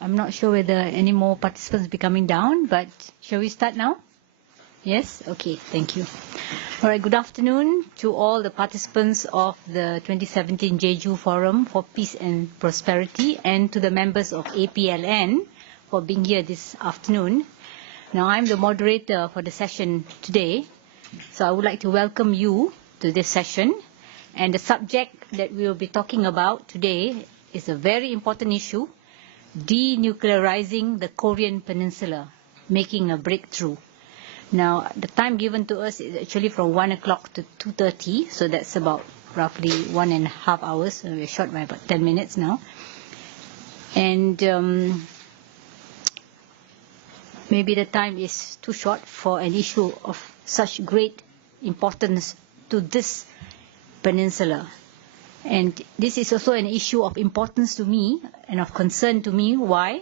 I'm not sure whether any more participants will be coming down, but shall we start now? Yes? Okay, thank you. All right, good afternoon to all the participants of the 2017 Jeju Forum for Peace and Prosperity, and to the members of APLN for being here this afternoon. Now, I'm the moderator for the session today, so I would like to welcome you to this session. And the subject that we will be talking about today is a very important issue: denuclearizing the Korean Peninsula, making a breakthrough. Now, the time given to us is actually from 1 o'clock to 2:30, so that's about roughly 1.5 hours. So we're short by about 10 minutes now. And maybe the time is too short for an issue of such great importance to this peninsula. And this is also an issue of importance to me and of concern to me. Why?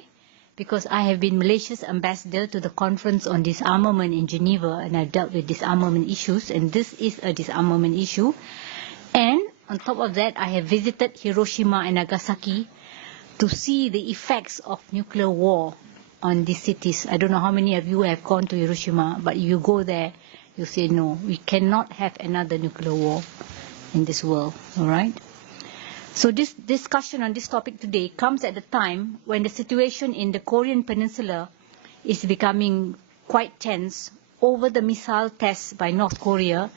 Because I have been Malaysia's ambassador to the Conference on Disarmament in Geneva, and I've dealt with disarmament issues, and this is a disarmament issue. And on top of that, I have visited Hiroshima and Nagasaki to see the effects of nuclear war on these cities. I don't know how many of you have gone to Hiroshima, but if you go there, you say, no, we cannot have another nuclear war in this world, all right? So this discussion on this topic today comes at a time when the situation in the Korean Peninsula is becoming quite tense over the missile tests by North Korea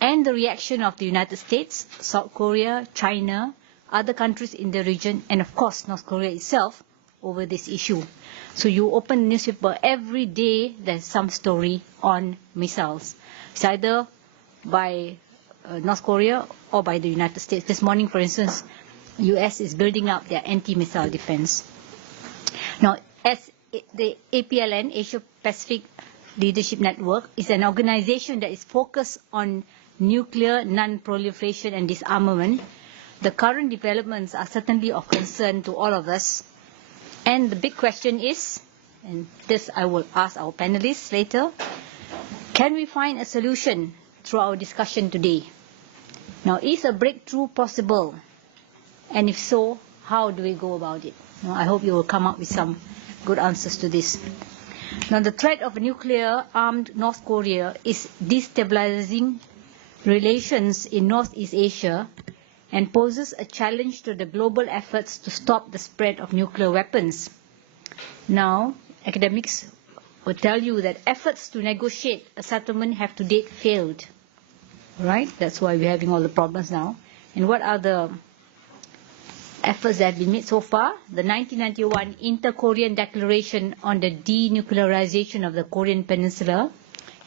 and the reaction of the United States, South Korea, China, other countries in the region, and of course North Korea itself over this issue. So you open the newspaper, every day there's some story on missiles. It's either by North Korea or by the United States. This morning, for instance, US is building up their anti-missile defense. Now, as the APLN, Asia Pacific Leadership Network, is an organization that is focused on nuclear non-proliferation and disarmament, the current developments are certainly of concern to all of us. And the big question is, and this I will ask our panelists later, can we find a solution through our discussion today? Now, is a breakthrough possible? And if so, how do we go about it? Now, I hope you will come up with some good answers to this. Now, the threat of a nuclear-armed North Korea is destabilizing relations in Northeast Asia and poses a challenge to the global efforts to stop the spread of nuclear weapons. Now, academics will tell you that efforts to negotiate a settlement have to date failed. Right? That's why we're having all the problems now. And what are the efforts that have been made so far? The 1991 Inter-Korean Declaration on the Denuclearization of the Korean Peninsula.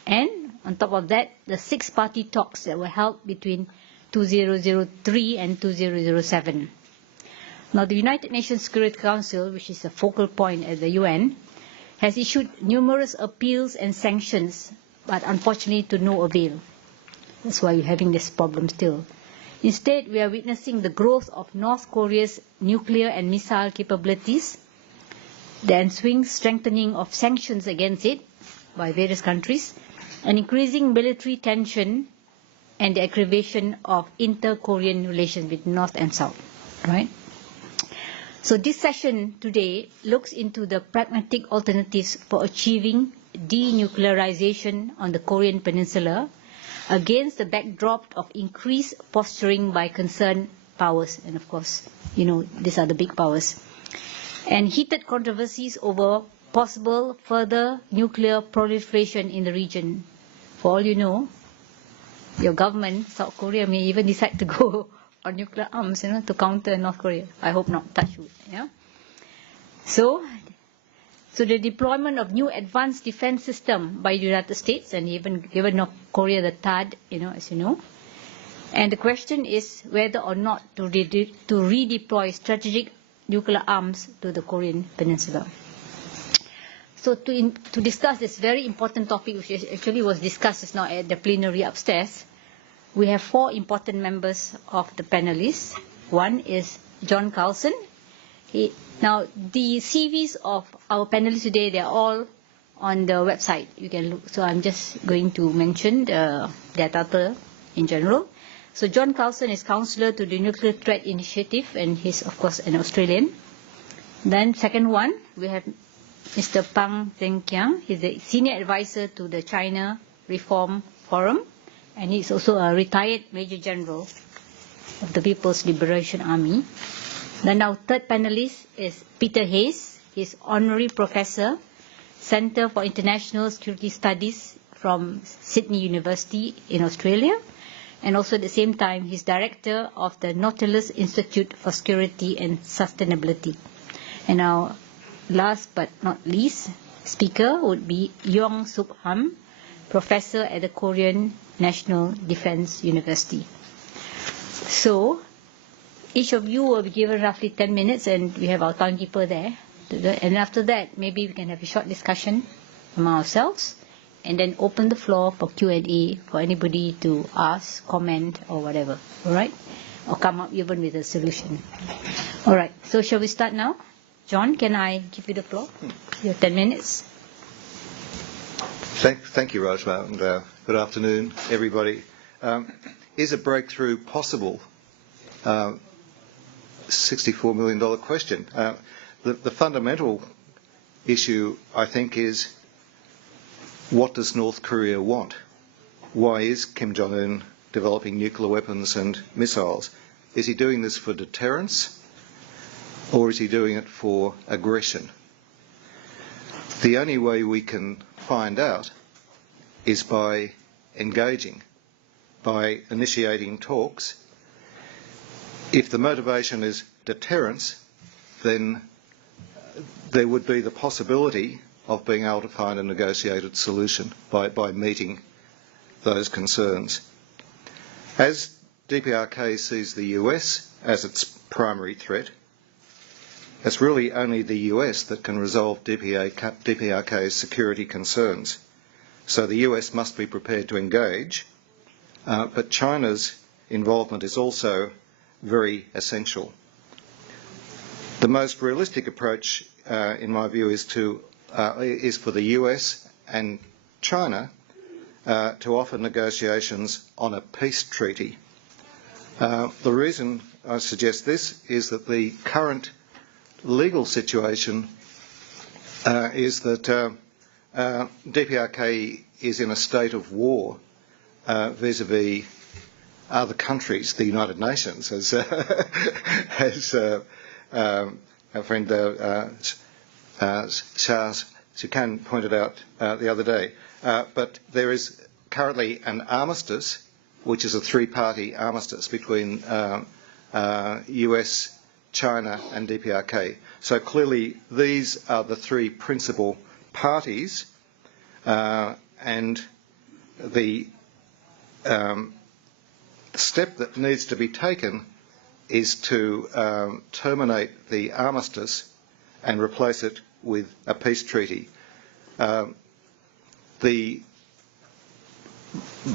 And on top of that, the 6-party talks that were held between 2003 and 2007. Now, the United Nations Security Council, which is a focal point at the UN, has issued numerous appeals and sanctions, but unfortunately to no avail. That's why we're having this problem still. Instead, we are witnessing the growth of North Korea's nuclear and missile capabilities, the ensuing strengthening of sanctions against it by various countries, and increasing military tension and the aggravation of inter-Korean relations with North and South. Right? So this session today looks into the pragmatic alternatives for achieving denuclearization on the Korean Peninsula against the backdrop of increased posturing by concerned powers. And of course, you know, these are the big powers. And heated controversies over possible further nuclear proliferation in the region. For all you know, your government, South Korea, may even decide to go on nuclear arms, you know, to counter North Korea. I hope not, touch wood. Yeah? So the deployment of new advanced defense system by the United States and even given North Korea the THAAD, you know, as you know. And the question is whether or not to redeploy strategic nuclear arms to the Korean Peninsula. So to discuss this very important topic, which actually was discussed just now at the plenary upstairs, we have 4 important members of the panelists. One is John Carson. Now, the CVs of our panelists today, they are all on the website. You can look. So I'm just going to mention their title in general. So John Carson is counselor to the Nuclear Threat Initiative, and he's, of course, an Australian. Then second one, we have Mr. Pang Zhengqiang. He's the Senior Advisor to the China Reform Forum, and he's also a retired Major General of the People's Liberation Army. Then our third panelist is Peter Hayes. He's Honorary Professor, Centre for International Security Studies from Sydney University in Australia, and also at the same time he's Director of the Nautilus Institute for Security and Sustainability. And our last but not least speaker would be Yong Suk Ham, Professor at the Korean National Defense University. So, each of you will be given roughly 10 minutes, and we have our timekeeper there. And after that, maybe we can have a short discussion among ourselves, and then open the floor for Q&A for anybody to ask, comment, or whatever. All right? Or come up even with a solution. All right. So, shall we start now? John, can I give you the floor? You have 10 minutes. Thank you, Rajma, and good afternoon, everybody. Is a breakthrough possible? $64 million question. The fundamental issue, I think, is what does North Korea want? Why is Kim Jong-un developing nuclear weapons and missiles? Is he doing this for deterrence, or is he doing it for aggression? The only way we can find out is by engaging, by initiating talks. If the motivation is deterrence, then there would be the possibility of being able to find a negotiated solution by meeting those concerns. As DPRK sees the US as its primary threat, it's really only the US that can resolve DPRK's security concerns. So the US must be prepared to engage, but China's involvement is also very essential. The most realistic approach, in my view, is for the US and China to offer negotiations on a peace treaty. The reason I suggest this is that the current legal situation is that DPRK is in a state of war vis-à-vis other countries, the United Nations, as our friend Charles Sukan pointed out the other day. But there is currently an armistice, which is a three-party armistice between US, China and DPRK. So clearly these are the three principal parties, and the step that needs to be taken is to terminate the armistice and replace it with a peace treaty. The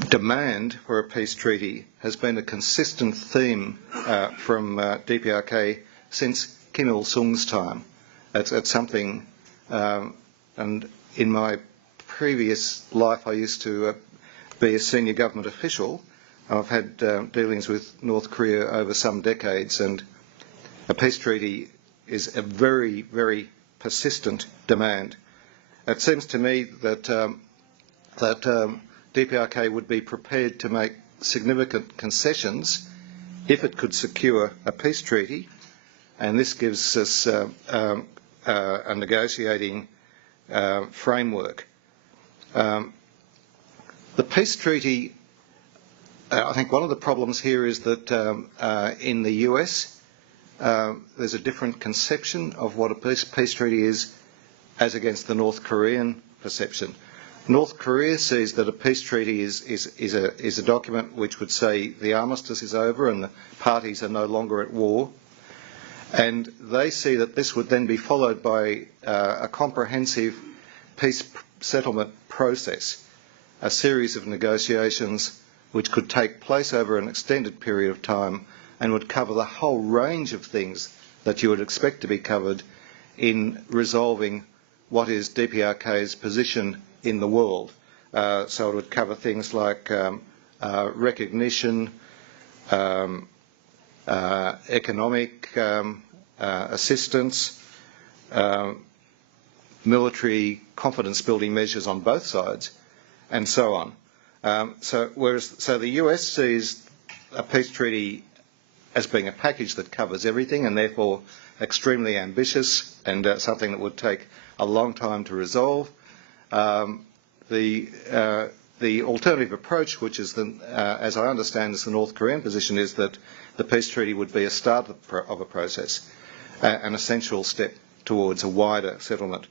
demand for a peace treaty has been a consistent theme from DPRK since Kim Il-sung's time. It's something, and in my previous life I used to be a senior government official. I've had dealings with North Korea over some decades, and a peace treaty is a very, very persistent demand. It seems to me that DPRK would be prepared to make significant concessions if it could secure a peace treaty, and this gives us a negotiating framework. The peace treaty, I think one of the problems here is that in the US there's a different conception of what a peace treaty is as against the North Korean perception. North Korea sees that a peace treaty is a document which would say the armistice is over and the parties are no longer at war, and they see that this would then be followed by a comprehensive peace settlement process, a series of negotiations which could take place over an extended period of time and would cover the whole range of things that you would expect to be covered in resolving what is DPRK's position in the world. So it would cover things like recognition, economic assistance, military confidence-building measures on both sides, and so on. So the US sees a peace treaty as being a package that covers everything, and therefore extremely ambitious and something that would take a long time to resolve. The alternative approach, which is, as I understand, is the North Korean position, is that the peace treaty would be a start of a process, an essential step towards a wider settlement.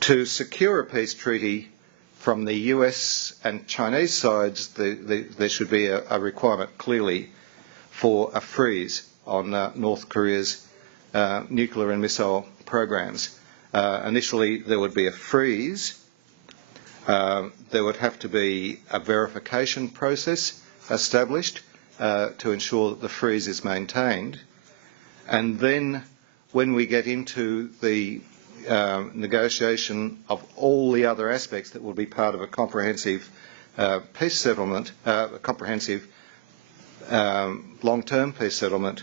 To secure a peace treaty from the US and Chinese sides, there should be a requirement clearly for a freeze on North Korea's nuclear and missile programs. Initially, there would be a freeze. There would have to be a verification process established to ensure that the freeze is maintained. And then when we get into the negotiation of all the other aspects that will be part of a comprehensive peace settlement, a comprehensive long-term peace settlement,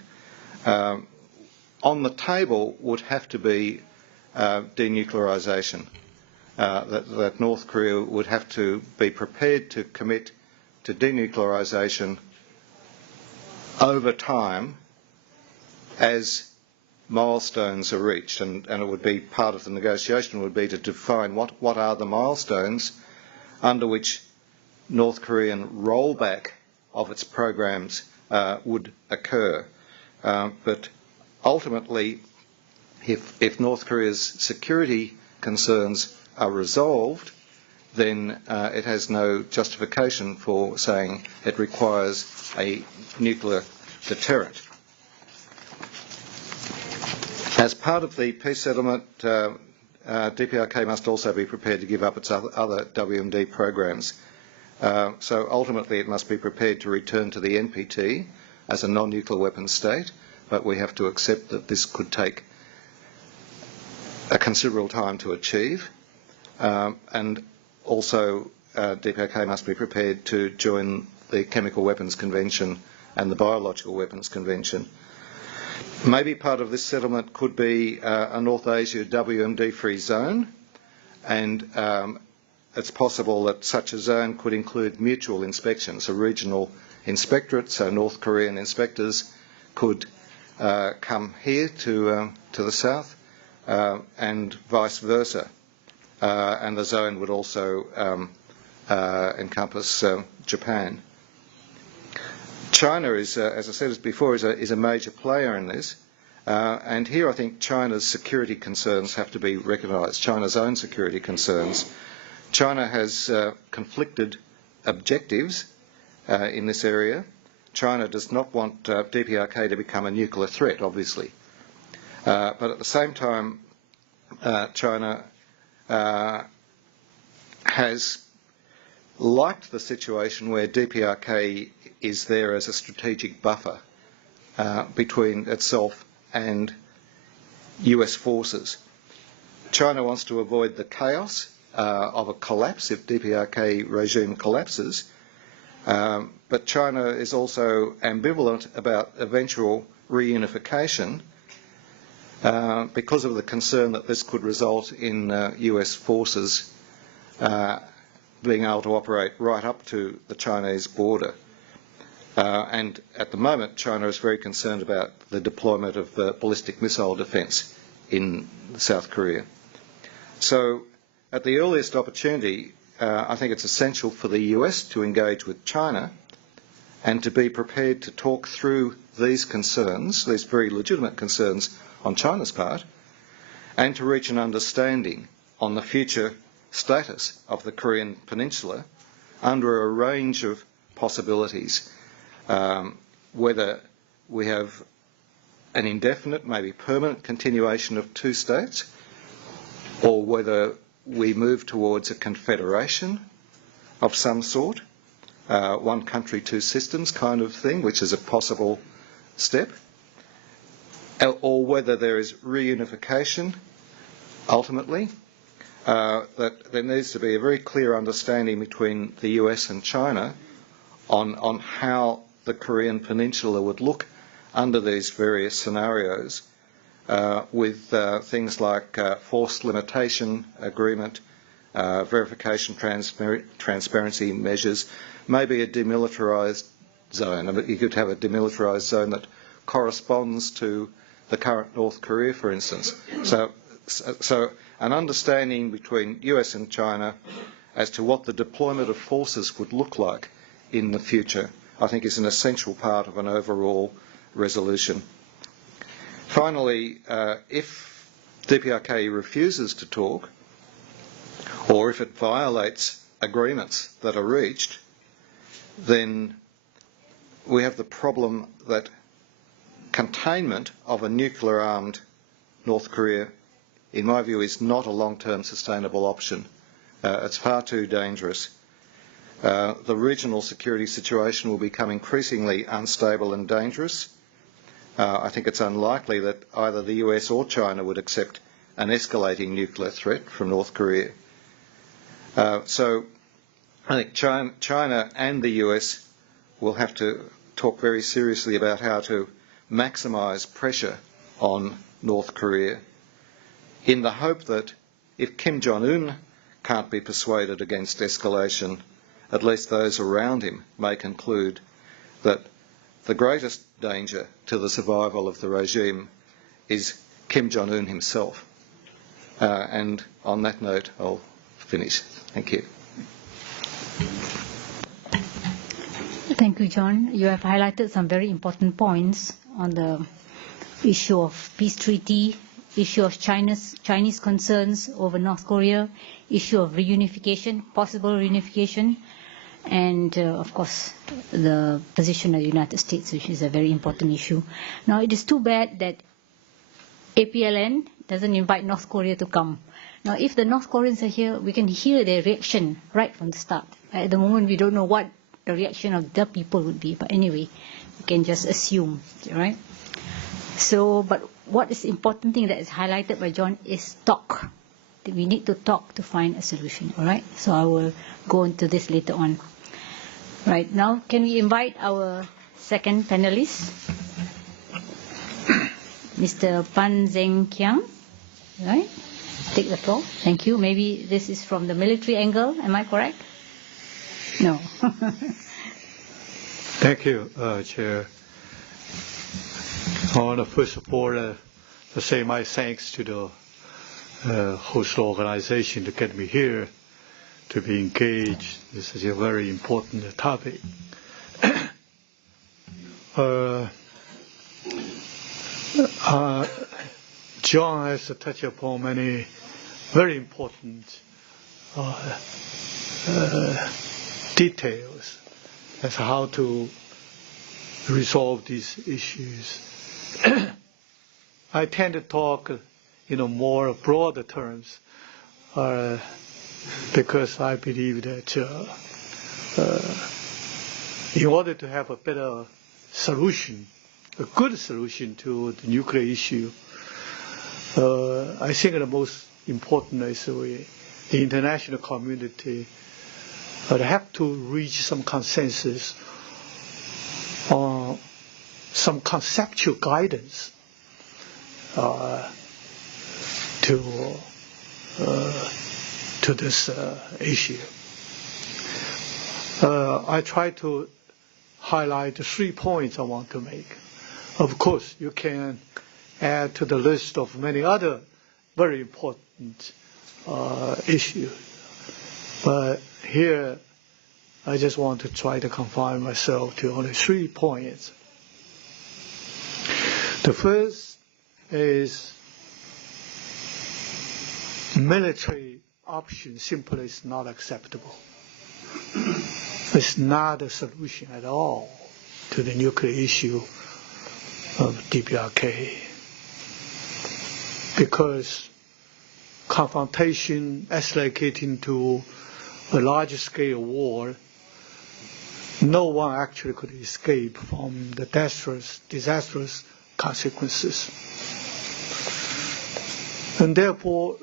on the table would have to be denuclearisation. That North Korea would have to be prepared to commit to denuclearisation over time as milestones are reached, and it would be part of the negotiation would be to define what are the milestones under which North Korean rollback of its programs would occur. But ultimately, if North Korea's security concerns are resolved, then it has no justification for saying it requires a nuclear deterrent. As part of the peace settlement, DPRK must also be prepared to give up its other WMD programs. So ultimately it must be prepared to return to the NPT as a non-nuclear weapons state, but we have to accept that this could take a considerable time to achieve. And also DPRK must be prepared to join the Chemical Weapons Convention and the Biological Weapons Convention. Maybe part of this settlement could be a North Asia WMD-free zone, and it's possible that such a zone could include mutual inspections, a regional inspectorate, so North Korean inspectors could come here to the south, and vice versa. And the zone would also encompass Japan. China is, as I said before, is a major player in this, and here I think China's security concerns have to be recognised, China's own security concerns. China has conflicted objectives in this area. China does not want DPRK to become a nuclear threat, obviously. But at the same time, China has liked the situation where DPRK is there as a strategic buffer between itself and US forces. China wants to avoid the chaos of a collapse if DPRK regime collapses, but China is also ambivalent about eventual reunification because of the concern that this could result in US forces being able to operate right up to the Chinese border. And at the moment, China is very concerned about the deployment of ballistic missile defence in South Korea. So at the earliest opportunity, I think it's essential for the US to engage with China and to be prepared to talk through these concerns, these very legitimate concerns on China's part, and to reach an understanding on the future status of the Korean Peninsula under a range of possibilities, whether we have an indefinite, maybe permanent continuation of two states, or whether we move towards a confederation of some sort, one country, two systems kind of thing, which is a possible step, or whether there is reunification ultimately. That there needs to be a very clear understanding between the US and China on how the Korean Peninsula would look under these various scenarios, with things like forced limitation agreement, verification transparency measures, maybe a demilitarised zone. I mean, you could have a demilitarised zone that corresponds to the current North Korea, for instance. So an understanding between US and China as to what the deployment of forces would look like in the future, I think, is an essential part of an overall resolution. Finally, if DPRK refuses to talk, or if it violates agreements that are reached, then we have the problem that containment of a nuclear-armed North Korea, in my view, is not a long-term sustainable option. It's far too dangerous. The regional security situation will become increasingly unstable and dangerous. I think it's unlikely that either the US or China would accept an escalating nuclear threat from North Korea. So I think China and the US will have to talk very seriously about how to maximise pressure on North Korea, in the hope that if Kim Jong-un can't be persuaded against escalation, at least those around him may conclude that the greatest danger to the survival of the regime is Kim Jong-un himself. And on that note, I'll finish. Thank you. Thank you, John. You have highlighted some very important points on the issue of peace treaty, issue of Chinese concerns over North Korea, issue of reunification, possible reunification, and of course the position of the United States, which is a very important issue. Now, it is too bad that APLN doesn't invite North Korea to come. Now, if the North Koreans are here, we can hear their reaction right from the start. At the moment, we don't know what the reaction of the people would be, but anyway, we can just assume, right? So, but what is the important thing that is highlighted by John is talk. We need to talk to find a solution, all right? So I will go into this later on. Right, now can we invite our second panelist, Mr. Pan Zeng Kiang, right? Take the floor. Thank you. Maybe this is from the military angle, am I correct? No. Thank you, Chair. I want to first of all to say my thanks to the host organization to get me here to be engaged. This is a very important topic. John has touched upon many very important details as how to resolve these issues. I tend to talk in a more broader terms because I believe that in order to have a better solution, a good solution to the nuclear issue, I think the most important is the international community would have to reach some consensus on some conceptual guidance to this issue. I try to highlight the 3 points I want to make. Of course, you can add to the list of many other very important issues, but here I just want to try to confine myself to only 3 points. The first is military option simply is not acceptable. It's not a solution at all to the nuclear issue of DPRK, because confrontation escalating to a large scale war, no one actually could escape from the disastrous consequences. And therefore,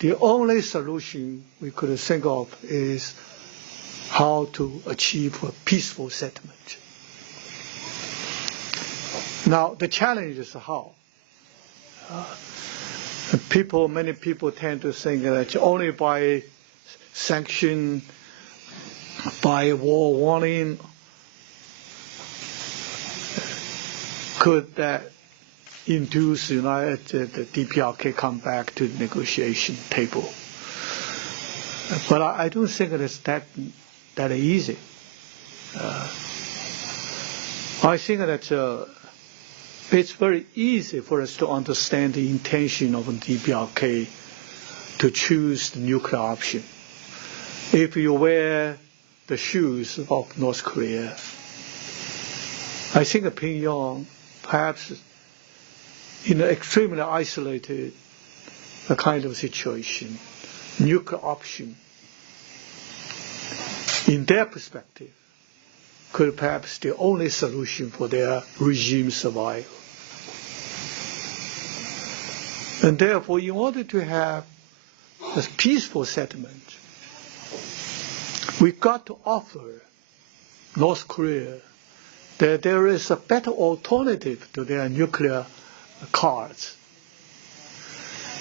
the only solution we could think of is how to achieve a peaceful settlement. Now, the challenge is how. Many people tend to think that only by sanction, by war warning, could that induce the DPRK come back to the negotiation table. But I don't think it's that easy. I think that it's very easy for us to understand the intention of the DPRK to choose the nuclear option. If you wear the shoes of North Korea, I think Pyongyang, perhaps in an extremely isolated kind of situation, nuclear option, in their perspective, could perhaps the only solution for their regime survival. And therefore, in order to have a peaceful settlement, we got to offer North Korea that there is a better alternative to their nuclear cards,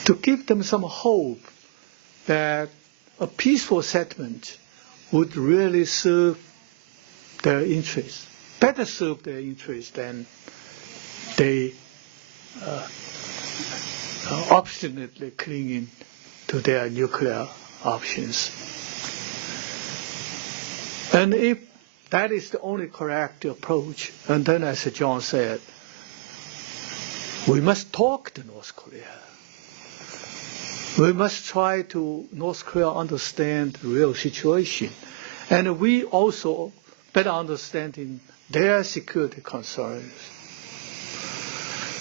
to give them some hope that a peaceful settlement would really serve their interests, better serve their interests than they obstinately clinging to their nuclear options. And if that is the only correct approach, and then as John said, we must talk to North Korea. We must try to North Korea understand the real situation. And we also better understanding their security concerns.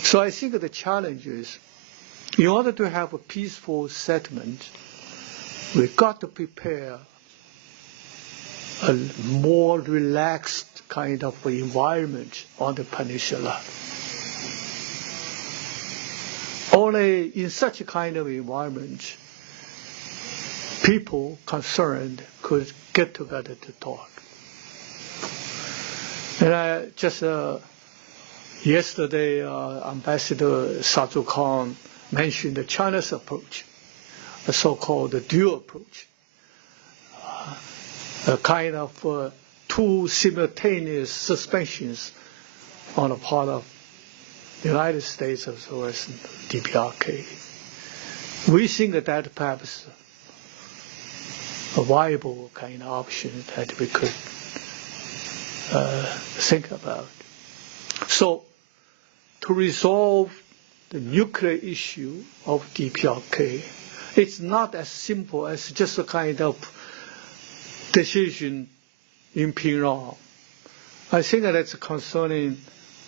So I think the challenge is, in order to have a peaceful settlement, we've got to prepare a more relaxed kind of environment on the peninsula. Only in such a kind of environment, people concerned could get together to talk. And yesterday, Ambassador Khan mentioned China's approach, a so-called dual approach, a kind of two simultaneous suspensions on the part of the United States as well as DPRK. We think that perhaps a viable kind of option that we could think about. So, to resolve the nuclear issue of DPRK, it's not as simple as just a kind of decision in Pyongyang. I think that it's concerning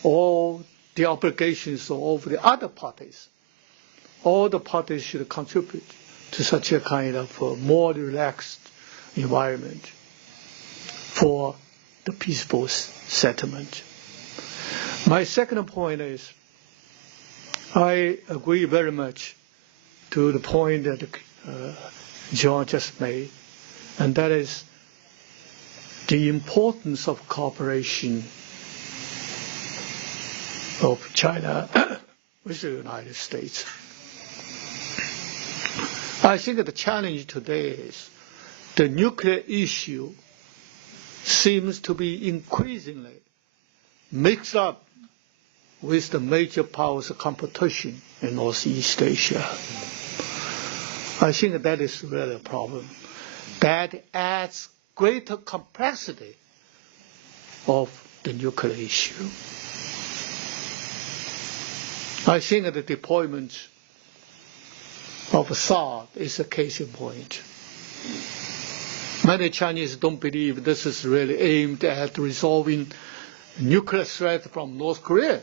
all the obligations of all the other parties. All the parties should contribute to such a kind of more relaxed environment for the peaceful settlement. My second point is, I agree very much to the point that John just made, and that is the importance of cooperation of China with the United States. I think that the challenge today is the nuclear issue seems to be increasingly mixed up with the major powers competition in Northeast Asia. I think that is really a problem. That adds greater complexity of the nuclear issue. I think that the deployment of Assad is a case in point. Many Chinese don't believe this is really aimed at resolving nuclear threat from North Korea,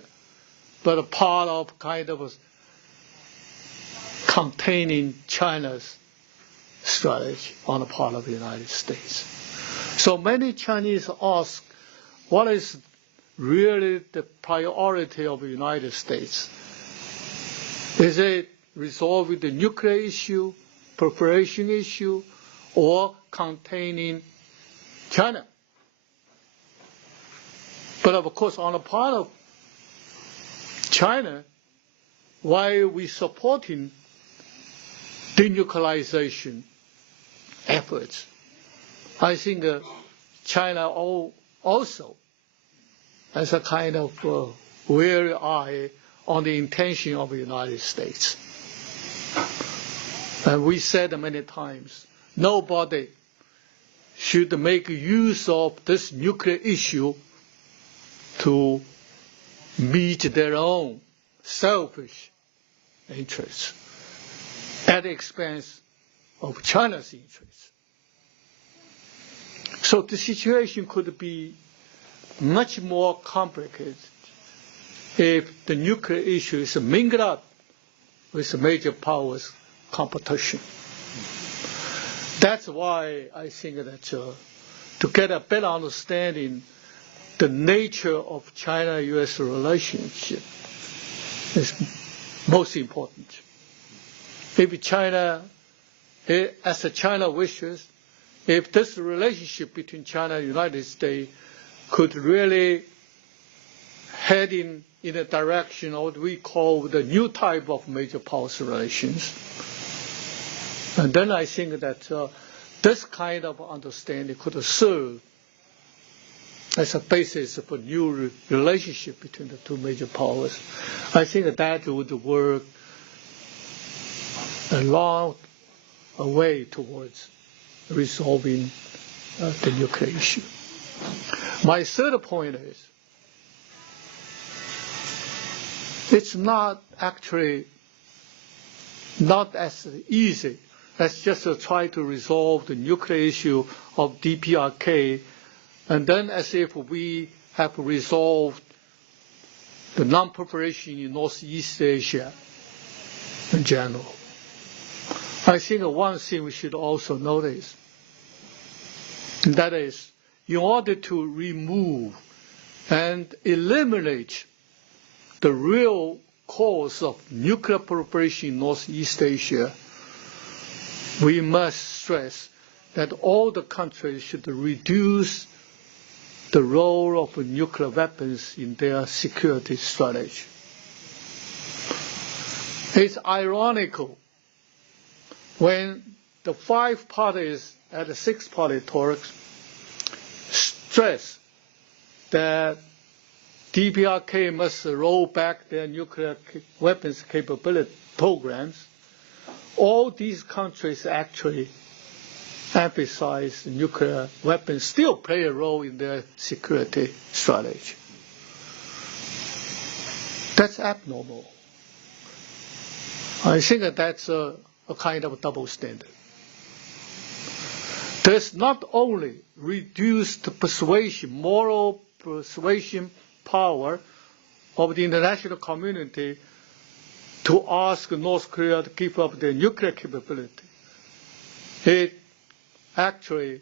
but a part of kind of containing China's strategy on the part of the United States. So many Chinese ask, what is really the priority of the United States? Is it resolving the nuclear issue, proliferation issue, or containing China? But of course, on the part of China, while we supporting denuclearization efforts, I think China also has a kind of wary eye on the intention of the United States. And we said many times, nobody should make use of this nuclear issue to meet their own selfish interests at the expense of China's interests. So the situation could be much more complicated if the nuclear issue is mingled up with major powers' competition. That's why I think that to get a better understanding the nature of China-U.S. relationship is most important. If China, as China wishes, if this relationship between China and the United States could really head in a direction of what we call the new type of major powers relations, and then I think that this kind of understanding could serve as a basis for new relationship between the two major powers. I think that would work a long way towards resolving the nuclear issue. My third point is, it's not actually not as easy as just try to resolve the nuclear issue of DPRK, and then as if we have resolved the non-proliferation in Northeast Asia in general. I think one thing we should also notice, and that is, in order to remove and eliminate the real cause of nuclear proliferation in Northeast Asia, we must stress that all the countries should reduce the role of nuclear weapons in their security strategy. It's ironical when the 5 parties at the 6-party talks stress that DPRK must roll back their nuclear weapons capability programs, all these countries actually emphasize nuclear weapons still play a role in their security strategy. That's abnormal. I think that that's a kind of double standard. There's not only reduced persuasion, moral persuasion power of the international community to ask North Korea to keep up their nuclear capability. It actually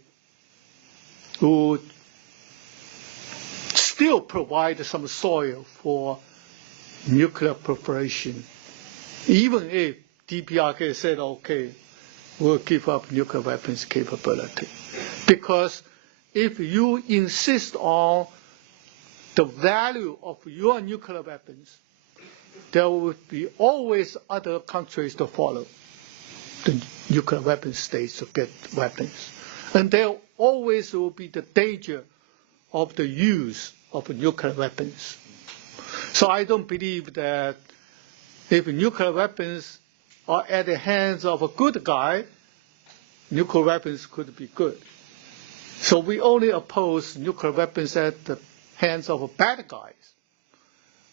would still provide some soil for nuclear proliferation, even if DPRK said, okay, we'll keep up nuclear weapons capability. Because if you insist on the value of your nuclear weapons, there will be always other countries to follow the nuclear weapon states to get weapons. And there always will be the danger of the use of nuclear weapons. So I don't believe that if nuclear weapons are at the hands of a good guy, nuclear weapons could be good. So we only oppose nuclear weapons at the hands of bad guys.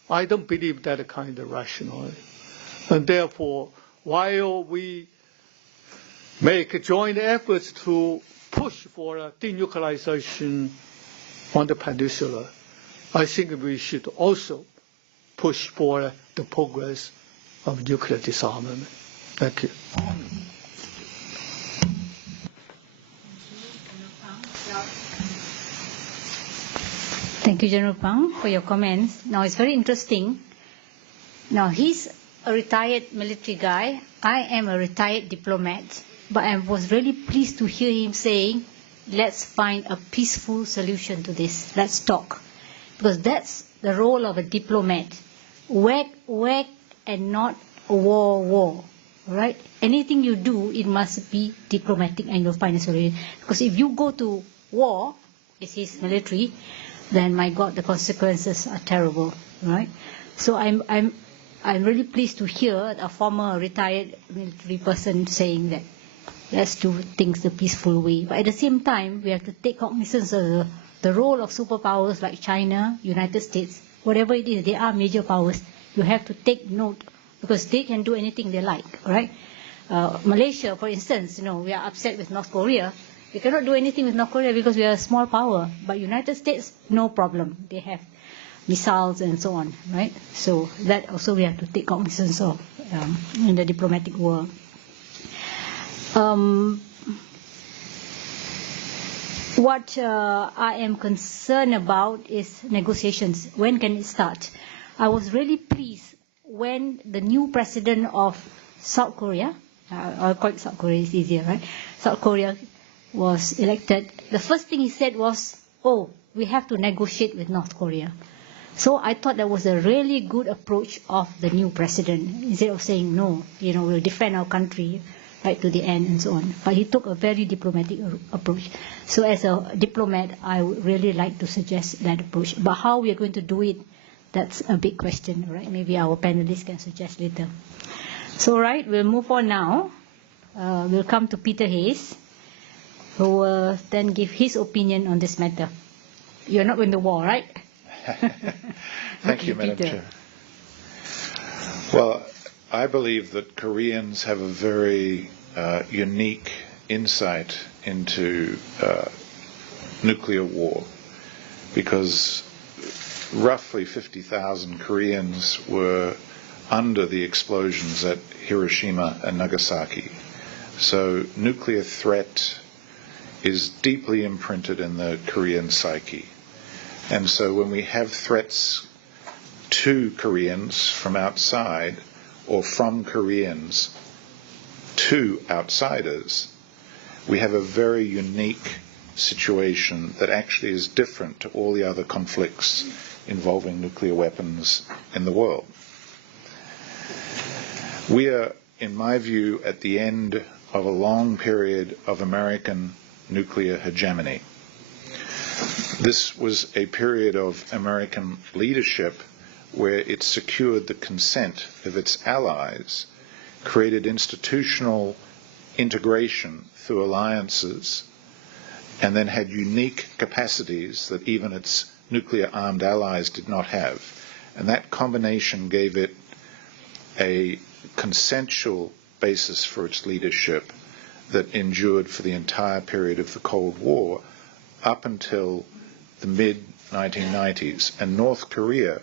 I don't believe that kind of rationale. And therefore, while we make joint efforts to push for a denuclearization on the peninsula, I think we should also push for the progress of nuclear disarmament. Thank you. Thank you, General Pang, for your comments. Now, it's very interesting. Now, he's a retired military guy. I am a retired diplomat. But I was really pleased to hear him saying, let's find a peaceful solution to this. Let's talk. Because that's the role of a diplomat. Where and not a war. Right? Anything you do, it must be diplomatic, and you'll find a solution. Because if you go to war, this is military, then my God, the consequences are terrible. Right? So I'm really pleased to hear a former retired military person saying that let's do things the peaceful way. But at the same time, we have to take cognizance of the role of superpowers like China, United States, whatever it is. They are major powers. You have to take note, because they can do anything they like, right? Malaysia, for instance, we are upset with North Korea. We cannot do anything with North Korea because we are a small power. But United States, no problem. They have missiles and so on, right? So that also we have to take cognizance of in the diplomatic world. What I am concerned about is negotiations. When can it start? I was really pleased when the new president of South Korea, I'll call it South Korea, it's easier, right? South Korea was elected. The first thing he said was, we have to negotiate with North Korea. So I thought that was a really good approach of the new president. Instead of saying, no, we'll defend our country right to the end and so on. But he took a very diplomatic approach. So as a diplomat, I would really like to suggest that approach. But how we are going to do it, that's a big question, right? Maybe our panelists can suggest later. So, right, we'll move on now. We'll come to Peter Hayes, who will then give his opinion on this matter. You're not in the war, right? Thank you, Madam Chair. Well, I believe that Koreans have a very unique insight into nuclear war, because roughly 50,000 Koreans were under the explosions at Hiroshima and Nagasaki. So nuclear threat is deeply imprinted in the Korean psyche. And so when we have threats to Koreans from outside, or from Koreans to outsiders, we have a very unique situation that actually is different to all the other conflicts involving nuclear weapons in the world. We are, in my view, at the end of a long period of American nuclear hegemony. This was a period of American leadership where it secured the consent of its allies, created institutional integration through alliances, and then had unique capacities that even its nuclear-armed allies did not have. And that combination gave it a consensual basis for its leadership that endured for the entire period of the Cold War up until the mid-1990s. And North Korea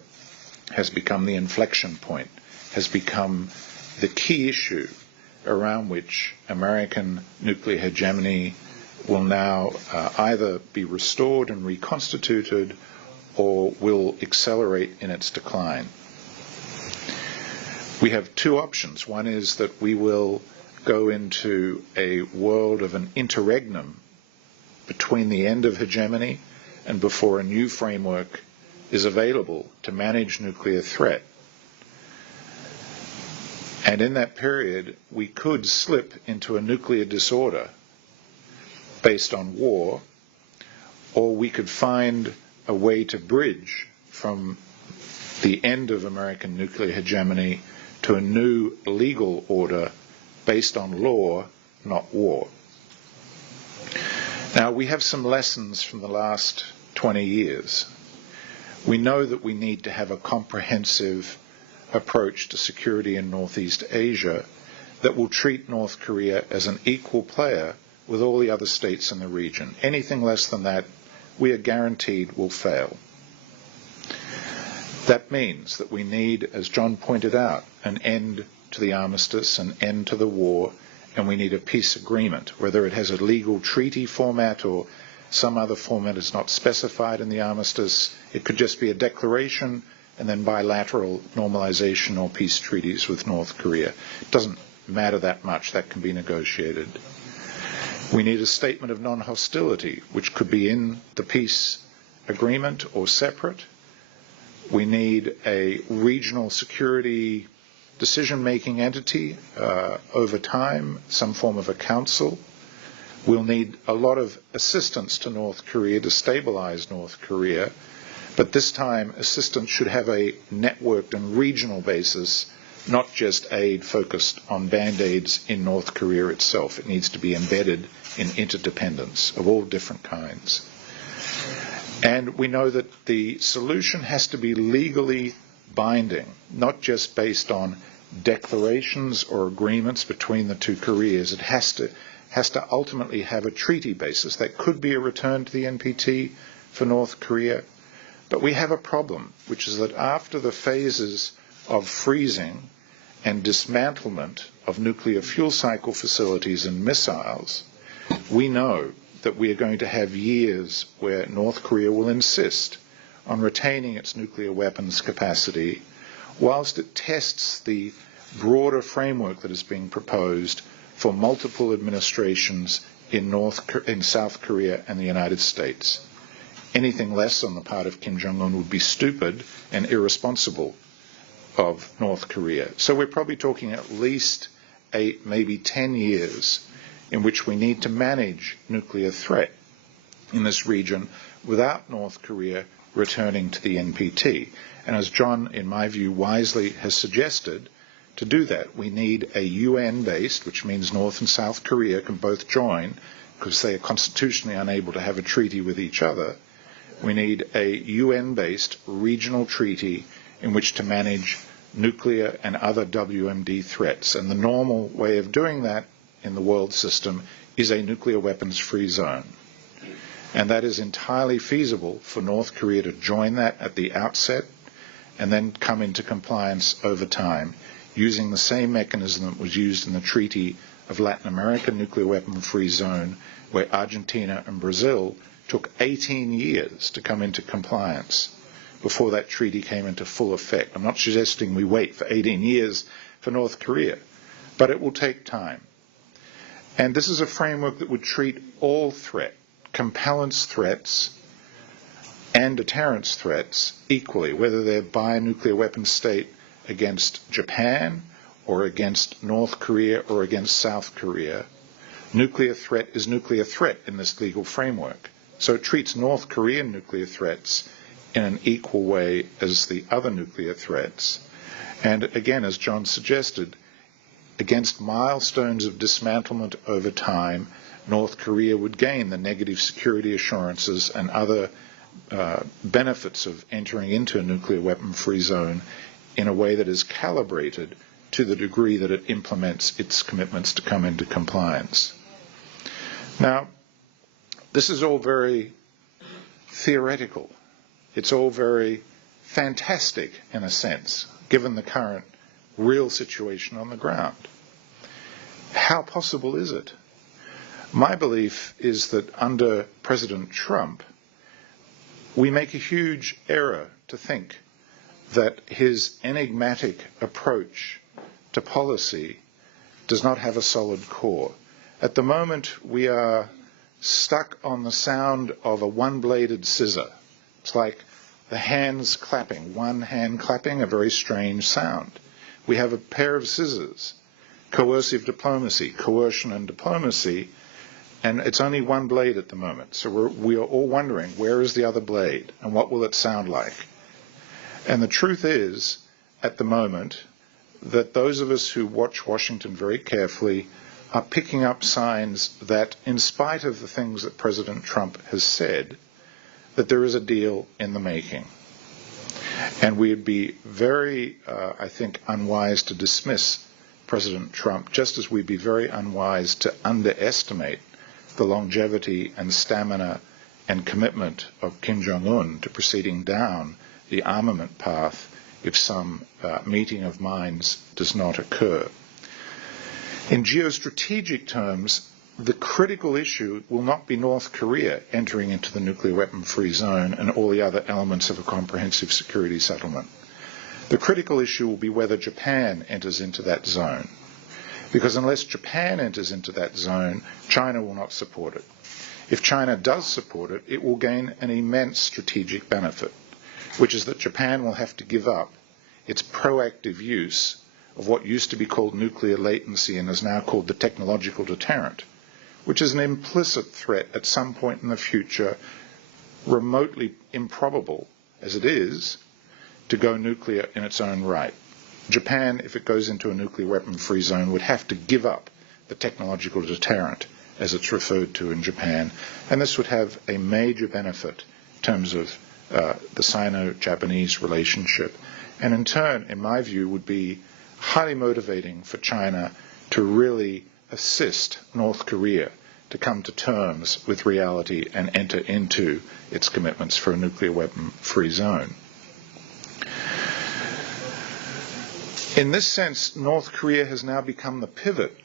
has become the inflection point, has become the key issue around which American nuclear hegemony will now either be restored and reconstituted or will accelerate in its decline. We have two options. One is that we will go into a world of an interregnum between the end of hegemony and before a new framework is available to manage nuclear threat. And in that period, we could slip into a nuclear disorder based on war, or we could find a way to bridge from the end of American nuclear hegemony to a new legal order based on law, not war. Now, we have some lessons from the last 20 years. We know that we need to have a comprehensive approach to security in Northeast Asia that will treat North Korea as an equal player with all the other states in the region. Anything less than that, we are guaranteed will fail. That means that we need, as John pointed out, an end to the armistice, an end to the war, and we need a peace agreement. Whether it has a legal treaty format or some other format is not specified in the armistice, it could just be a declaration and then bilateral normalization or peace treaties with North Korea. It doesn't matter that much. That can be negotiated. We need a statement of non-hostility, which could be in the peace agreement or separate. We need a regional security decision-making entity over time, some form of a council. We'll need a lot of assistance to North Korea to stabilize North Korea, but this time assistance should have a networked and regional basis, not just aid focused on band-aids in North Korea itself. It needs to be embedded in interdependence of all different kinds. And we know that the solution has to be legally binding, not just based on declarations or agreements between the two Koreas. It has to ultimately have a treaty basis. That could be a return to the NPT for North Korea. But we have a problem, which is that after the phases of freezing and dismantlement of nuclear fuel cycle facilities and missiles, we know that we are going to have years where North Korea will insist on retaining its nuclear weapons capacity whilst it tests the broader framework that is being proposed for multiple administrations in South Korea and the United States. Anything less on the part of Kim Jong-un would be stupid and irresponsible of North Korea. So we're probably talking at least 8, maybe 10 years in which we need to manage nuclear threat in this region without North Korea returning to the NPT. And as John, in my view, wisely has suggested, to do that we need a UN-based, which means North and South Korea can both join because they are constitutionally unable to have a treaty with each other. We need a UN-based regional treaty in which to manage nuclear and other WMD threats. And the normal way of doing that in the world system is a nuclear weapons-free zone. And that is entirely feasible for North Korea to join that at the outset and then come into compliance over time, using the same mechanism that was used in the Treaty of Latin America Nuclear Weapon-Free Zone, where Argentina and Brazil took 18 years to come into compliance before that treaty came into full effect. I'm not suggesting we wait for 18 years for North Korea, but it will take time. And this is a framework that would treat all threat, compellence threats and deterrence threats equally, whether they're by a nuclear weapons state against Japan or against North Korea or against South Korea. Nuclear threat is nuclear threat in this legal framework. So it treats North Korean nuclear threats in an equal way as the other nuclear threats. And again, as John suggested, against milestones of dismantlement over time, North Korea would gain the negative security assurances and other benefits of entering into a nuclear weapon-free zone in a way that is calibrated to the degree that it implements its commitments to come into compliance. Now, this is all very theoretical. It's all very fantastic in a sense, given the current real situation on the ground. How possible is it? My belief is that under President Trump, we make a huge error to think that his enigmatic approach to policy does not have a solid core. At the moment, we are stuck on the sound of a one-bladed scissor. It's like the hands clapping, one hand clapping, a very strange sound. We have a pair of scissors, coercive diplomacy, coercion and diplomacy, and it's only one blade at the moment. So we are all wondering, where is the other blade and what will it sound like? And the truth is, at the moment, that those of us who watch Washington very carefully are picking up signs that, in spite of the things that President Trump has said, that there is a deal in the making. And we'd be very, I think, unwise to dismiss President Trump, just as we'd be very unwise to underestimate the longevity and stamina and commitment of Kim Jong-un to proceeding down the armament path if some meeting of minds does not occur. In geostrategic terms, the critical issue will not be North Korea entering into the nuclear weapon-free zone and all the other elements of a comprehensive security settlement. The critical issue will be whether Japan enters into that zone. Because unless Japan enters into that zone, China will not support it. If China does support it, it will gain an immense strategic benefit, which is that Japan will have to give up its proactive use of what used to be called nuclear latency and is now called the technological deterrent, which is an implicit threat at some point in the future, remotely improbable as it is, to go nuclear in its own right. Japan, if it goes into a nuclear weapon-free zone, would have to give up the technological deterrent, as it's referred to in Japan, and this would have a major benefit in terms of the Sino-Japanese relationship, and in turn, in my view, would be highly motivating for China to really assist North Korea to come to terms with reality and enter into its commitments for a nuclear weapon-free zone. In this sense, North Korea has now become the pivot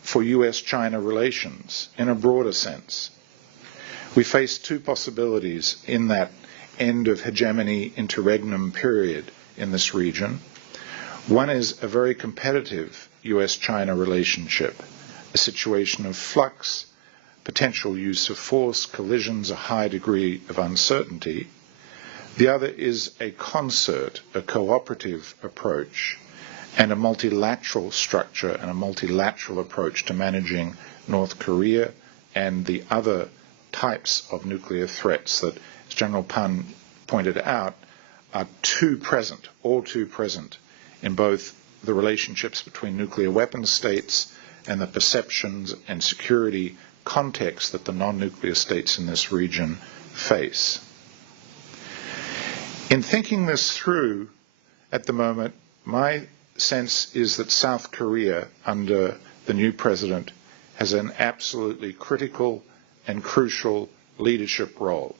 for U.S.-China relations in a broader sense. We face two possibilities in that end of hegemony interregnum period in this region. One is a very competitive U.S.-China relationship, a situation of flux, potential use of force, collisions, a high degree of uncertainty. The other is a concert, a cooperative approach, and a multilateral structure and a multilateral approach to managing North Korea and the other types of nuclear threats that, as General Pan pointed out, are too present, all too present, in both the relationships between nuclear weapon states and the perceptions and security context that the non-nuclear states in this region face. In thinking this through, at the moment, my sense is that South Korea, under the new president, has an absolutely critical and crucial leadership role.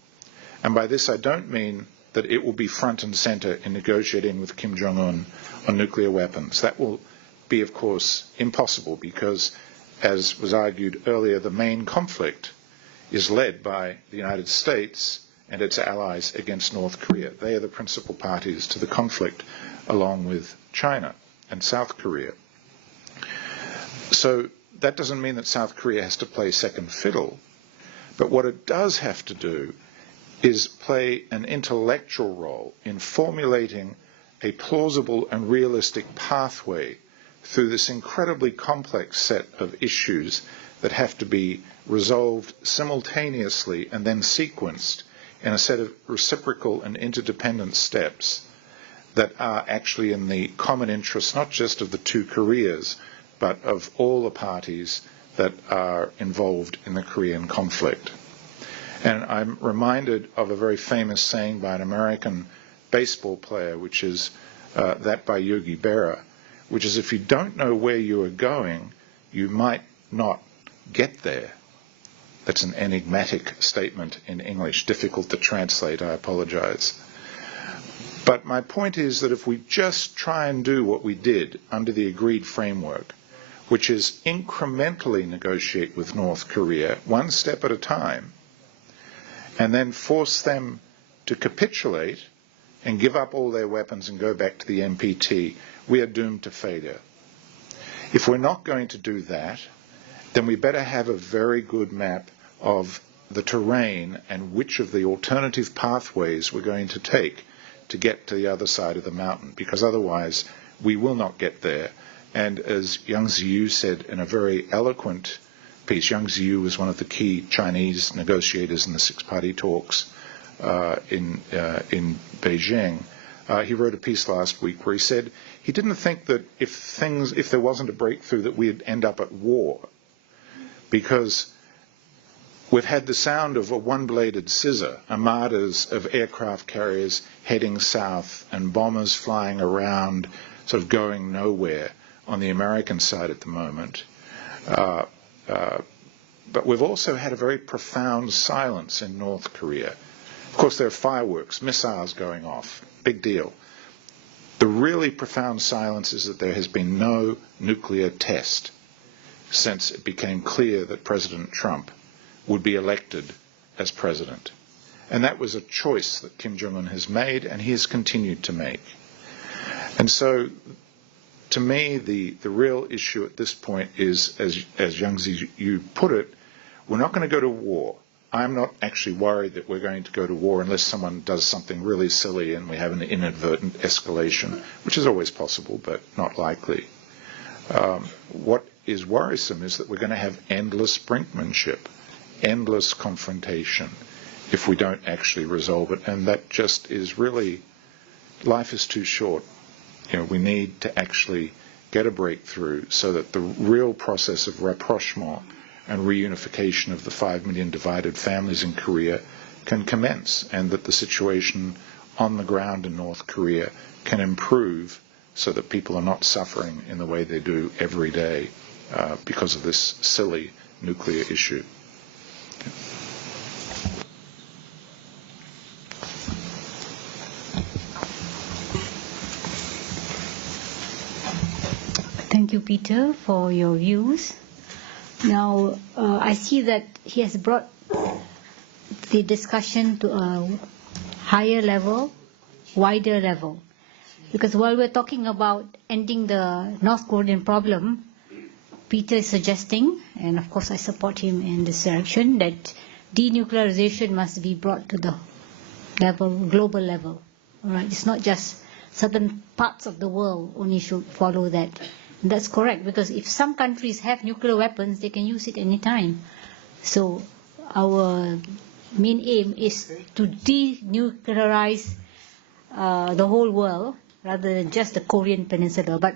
And by this I don't mean that it will be front and center in negotiating with Kim Jong-un on nuclear weapons. That will be, of course, impossible because, as was argued earlier, the main conflict is led by the United States and its allies against North Korea. They are the principal parties to the conflict, along with China and South Korea. So that doesn't mean that South Korea has to play second fiddle, but what it does have to do is play an intellectual role in formulating a plausible and realistic pathway through this incredibly complex set of issues that have to be resolved simultaneously and then sequenced in a set of reciprocal and interdependent steps that are actually in the common interest not just of the two Koreas, but of all the parties that are involved in the Korean conflict. And I'm reminded of a very famous saying by an American baseball player, which is that by Yogi Berra, which is, if you don't know where you are going, you might not get there. That's an enigmatic statement in English, difficult to translate, I apologize. But my point is that if we just try and do what we did under the agreed framework, which is incrementally negotiate with North Korea, one step at a time, and then force them to capitulate and give up all their weapons and go back to the NPT, we are doomed to failure. If we're not going to do that, then we better have a very good map of the terrain and which of the alternative pathways we're going to take to get to the other side of the mountain, because otherwise we will not get there. And as Yang Ziyu said in a very eloquent piece, Yang Ziyu was one of the key Chinese negotiators in the six-party talks in Beijing. He wrote a piece last week where he said he didn't think that if there wasn't a breakthrough that we'd end up at war, because we've had the sound of a one-bladed scissor, armadas of aircraft carriers heading south and bombers flying around, sort of going nowhere on the American side at the moment. But we've also had a very profound silence in North Korea. Of course, there are fireworks, missiles going off, big deal. The really profound silence is that there has been no nuclear test since it became clear that President Trump would be elected as president. And that was a choice that Kim Jong-un has made and he has continued to make. And so, to me, the real issue at this point is, as Yang Ziyu put it, we're not going to go to war. I'm not actually worried that we're going to go to war unless someone does something really silly and we have an inadvertent escalation, which is always possible but not likely. What is worrisome is that we're going to have endless brinkmanship, endless confrontation if we don't actually resolve it, and that just is really, life is too short. We need to actually get a breakthrough so that the real process of rapprochement and reunification of the 5 million divided families in Korea can commence, and that the situation on the ground in North Korea can improve so that people are not suffering in the way they do every day because of this silly nuclear issue. Thank you, Peter, for your views. Now, I see that he has brought the discussion to a higher level, wider level. Because while we're talking about ending the North Korean problem, Peter is suggesting, and of course I support him in this direction, that denuclearization must be brought to the level, global level. All right? It's not just certain parts of the world only should follow that. And that's correct, because if some countries have nuclear weapons, they can use it anytime. So our main aim is to denuclearize the whole world rather than just the Korean peninsula. But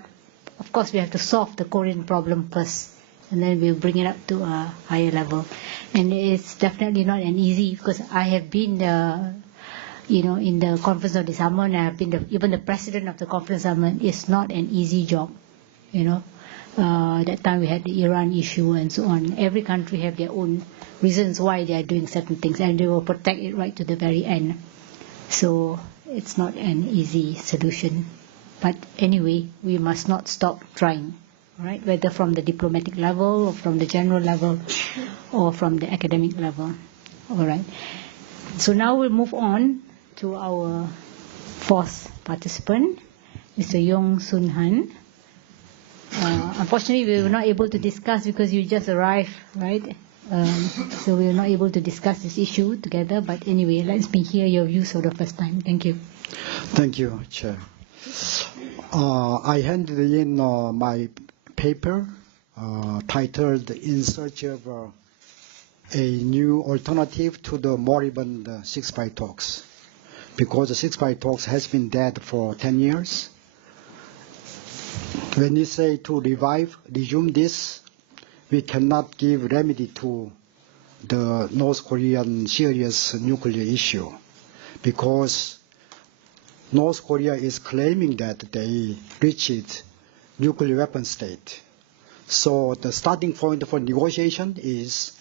of course we have to solve the Korean problem first, and then we'll bring it up to a higher level. And it's definitely not an easy, because I have been in the Conference of Disarmament, I have been even the president of the Conference of Disarmament. It's not an easy job. That time we had the Iran issue and so on. Every country have their own reasons why they are doing certain things, and they will protect it right to the very end. So it's not an easy solution. But anyway, we must not stop trying, right? Whether from the diplomatic level, or from the general level, or from the academic level. All right. So now we'll move on to our fourth participant, Mr. Yong Sun Han. Unfortunately, we were not able to discuss because you just arrived, right? So we were not able to discuss this issue together. But anyway, let me hear your views for the first time. Thank you. Thank you, Chair. I handed in my paper titled "In Search of a New Alternative to the Moribund 6x Talks," because the 6x Talks has been dead for 10 years. When you say to resume this, we cannot give remedy to the North Korean serious nuclear issue, because North Korea is claiming that they reached nuclear weapon state. So the starting point for negotiation is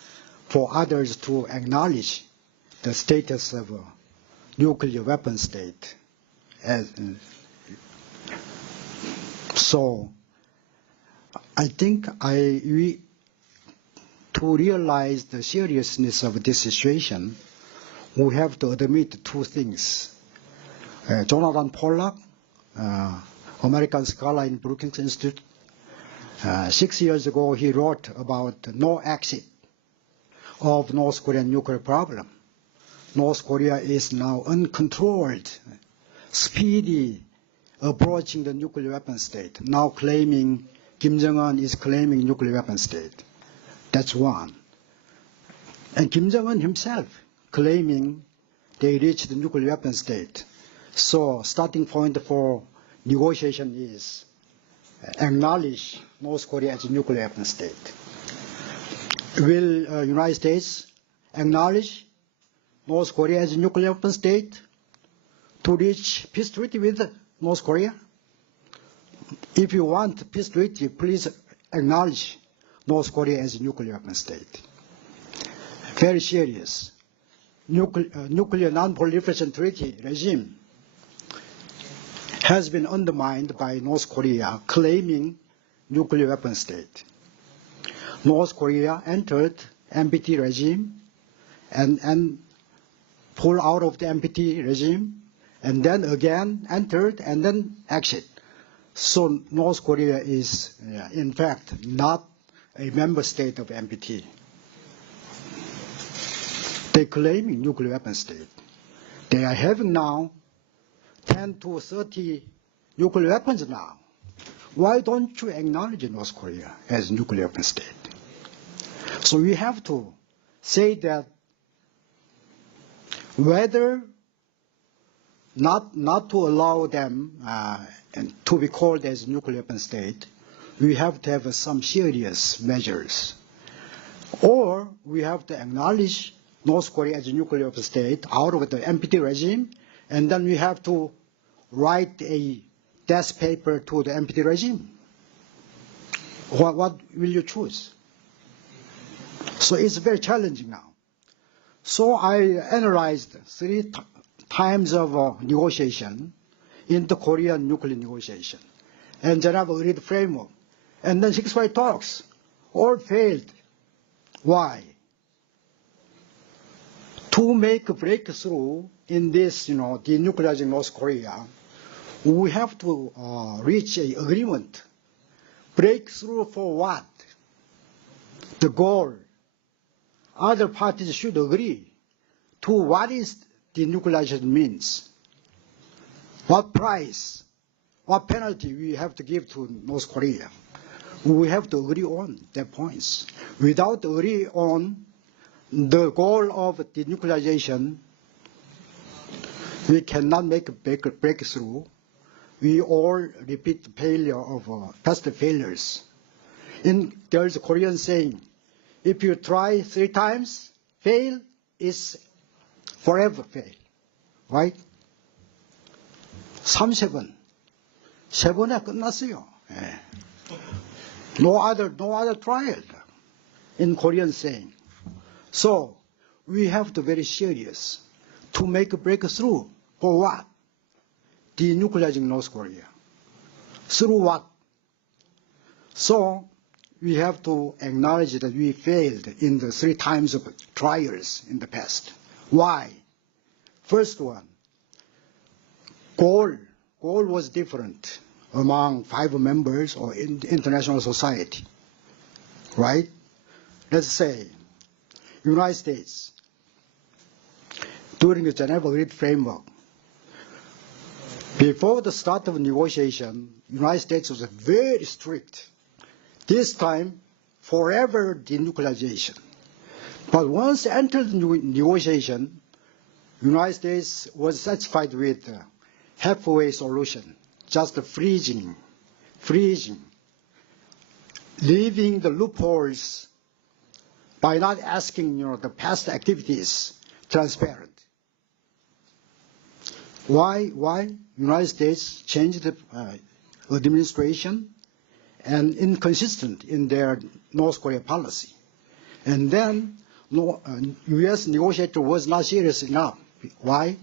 for others to acknowledge the status of a nuclear weapon state. So I think to realize the seriousness of this situation, we have to admit two things. Jonathan Pollack, American scholar in Brookings Institute, 6 years ago he wrote about no exit of North Korean nuclear problem. North Korea is now uncontrolled, speedy, approaching the nuclear weapon state, now claiming, Kim Jong-un is claiming nuclear weapon state. That's one. And Kim Jong-un himself claiming they reached the nuclear weapon state. So starting point for negotiation is acknowledge North Korea as a nuclear weapon state. Will United States acknowledge North Korea as a nuclear weapon state to reach peace treaty with North Korea? If you want peace treaty, please acknowledge North Korea as a nuclear weapon state. Very serious. Nuclear non-proliferation treaty regime has been undermined by North Korea claiming nuclear weapon state. North Korea entered NPT regime and pulled out of the NPT regime, and then again entered and then exit. So North Korea is, in fact, not a member state of NPT. They claiming nuclear weapon state. They are having now 10 to 30 nuclear weapons now. Why don't you acknowledge North Korea as a nuclear weapon state? So we have to say that whether not to allow them to be called as a nuclear weapon state, we have to have some serious measures. Or we have to acknowledge North Korea as a nuclear weapon state out of the NPT regime, and then we have to write a death paper to the NPT regime. What will you choose? So it's very challenging now. So I analyzed 3 times of negotiation in the Korean nuclear negotiation and Geneva Agreed framework, and then 6-5 talks, all failed. Why? To make a breakthrough in this, denuclearizing North Korea, we have to reach an agreement. Breakthrough for what? The goal. Other parties should agree to what is denuclearization means. What price, what penalty we have to give to North Korea. We have to agree on that points. Without agree on the goal of denuclearization, we cannot make a breakthrough. We all repeat the failure of past failures. There's a Korean saying, if you try 3 times, fail, is forever fail. Right? 3세번. 3번에 끝났어요. 예. No other trial in Korean saying. So we have to be very serious to make a breakthrough. For what? Denuclearizing North Korea. Through what? So we have to acknowledge that we failed in the 3 times of trials in the past. Why? First one, goal was different among 5 members or in international society, right? Let's say United States, during the Geneva Agreed framework, before the start of negotiation, United States was very strict. This time, forever denuclearization. But once entered the negotiation, United States was satisfied with halfway solution, just freezing, leaving the loopholes by not asking the past activities transparent. Why? United States changed the administration and inconsistent in their North Korea policy. And then U.S. negotiator was not serious enough. Why?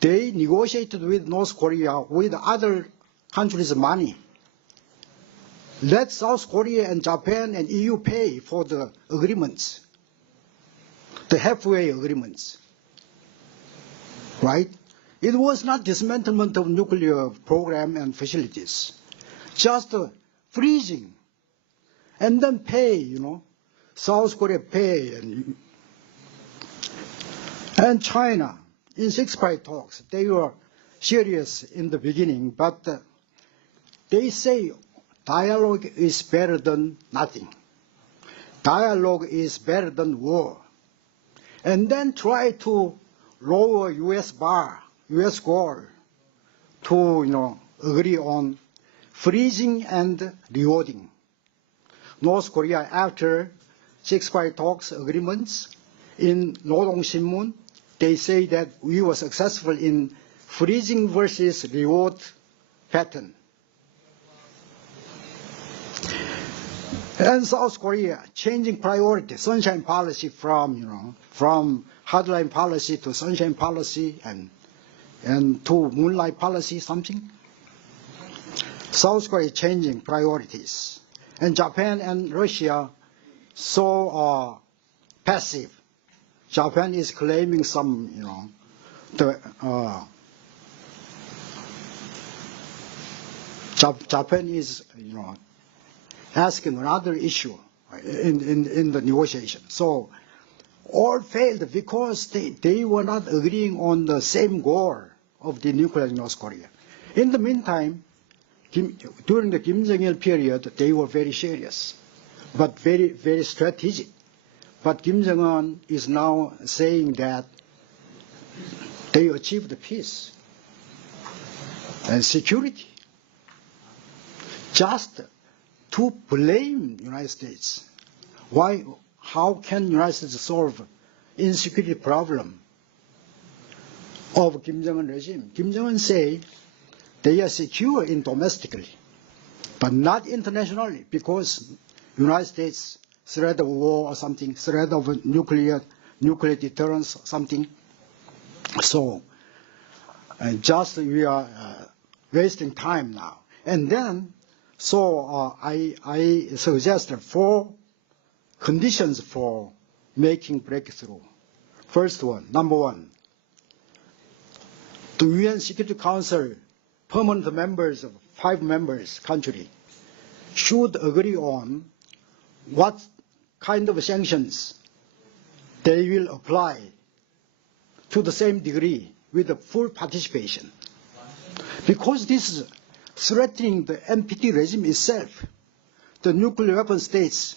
They negotiated with North Korea with other countries' money. Let South Korea and Japan and EU pay for the agreements, the halfway agreements, right? It was not dismantlement of nuclear program and facilities, just freezing, and then pay, South Korea pay, and China, in 6-5 talks, they were serious in the beginning, but they say dialogue is better than nothing. Dialogue is better than war. And then try to lower U.S. bar, U.S. goal to, agree on freezing and rewarding. North Korea, after 6-5 talks agreements, in Rodong Shinmun, they say that we were successful in freezing versus reward pattern. And South Korea changing priority, sunshine policy from hardline policy to sunshine policy and to moonlight policy, something. South Korea changing priorities, and Japan and Russia so passive. Japan is claiming some, Japan is, asking another issue in the negotiation. So all failed because they were not agreeing on the same goal of denuclearizing North Korea. In the meantime, during the Kim Jong-il period, they were very serious, but very, very strategic. But Kim Jong-un is now saying that they achieved peace and security just to blame the United States. Why? How can the United States solve insecurity problem of Kim Jong-un regime? Kim Jong-un say they are secure in domestically, but not internationally, because United States threat of war or something, threat of nuclear deterrence or something. So just we are wasting time now. And then, so I suggest 4 conditions for making breakthrough. First one, number 1, the UN Security Council permanent members of 5 members country should agree on what kind of sanctions they will apply to the same degree with the full participation. Because this is threatening the NPT regime itself, the nuclear weapon states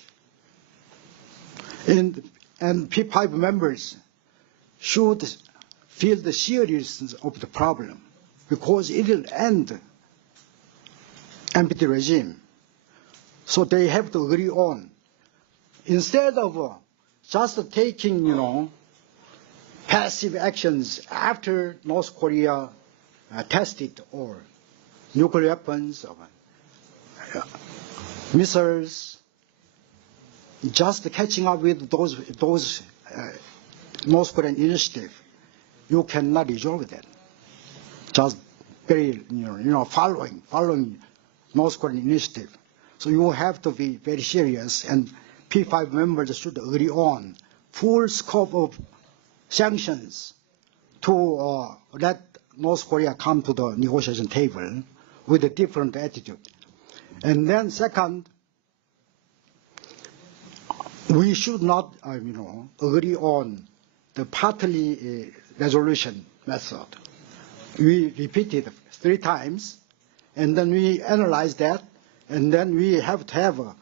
and P5 members should feel the seriousness of the problem, because it will end NPT regime. So they have to agree on. Instead of just taking, passive actions after North Korea tested or nuclear weapons or missiles, just catching up with those North Korean initiative, you cannot resolve that. Just very, following North Korean initiative. So you have to be very serious, and P5 members should agree on full scope of sanctions to let North Korea come to the negotiation table with a different attitude. And then second, we should not, agree on the partly resolution method. We repeated 3 times, and then we analyze that, and then we have to have a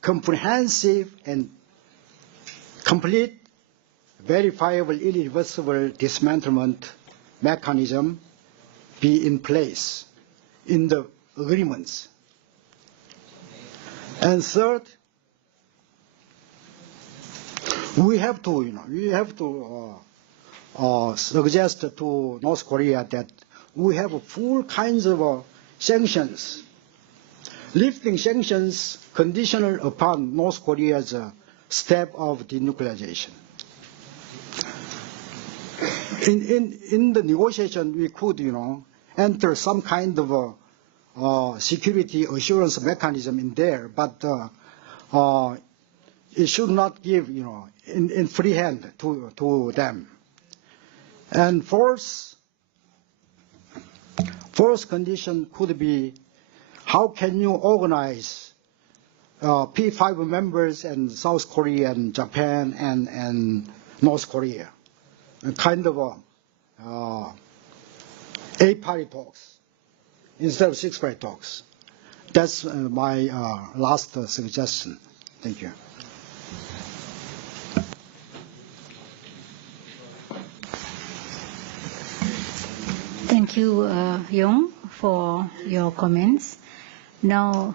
comprehensive and complete, verifiable, irreversible dismantlement mechanism be in place in the agreements. And third, we have to suggest to North Korea that we have full kinds of sanctions, lifting sanctions conditional upon North Korea's step of denuclearization. In the negotiation, we could, enter some kind of security assurance mechanism in there, but it should not give, in free hand to them. And fourth condition could be, how can you organize P5 members and South Korea and Japan and North Korea, a kind of 8-party talks instead of 6-party talks. That's my last suggestion. Thank you. Thank you, Yong, for your comments. Now,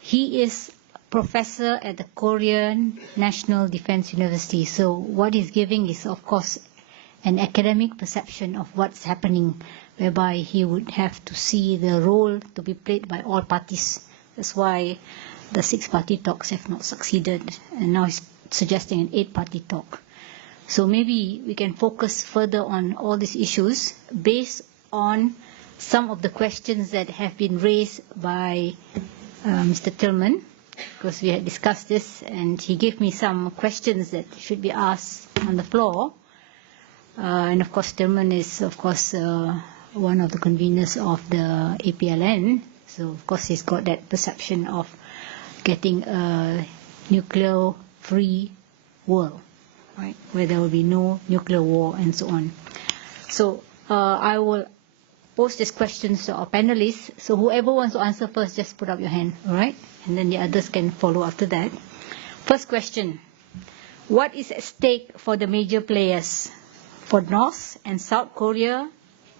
he is professor at the Korean National Defense University. So what he's giving is, of course, an academic perception of what's happening, whereby he would have to see the role to be played by all parties. That's why the 6-party talks have not succeeded, and now he's suggesting an 8-party talk. So maybe we can focus further on all these issues based on some of the questions that have been raised by Mr. Tillman, because we had discussed this, and he gave me some questions that should be asked on the floor. And of course, Tillman is, of course, one of the conveners of the APLN. So, of course, he's got that perception of getting a nuclear-free world right, where there will be no nuclear war and so on. So I will pose these questions to our panelists. So whoever wants to answer first, just put up your hand, all right? And then the others can follow after that. First question. What is at stake for the major players? For North and South Korea,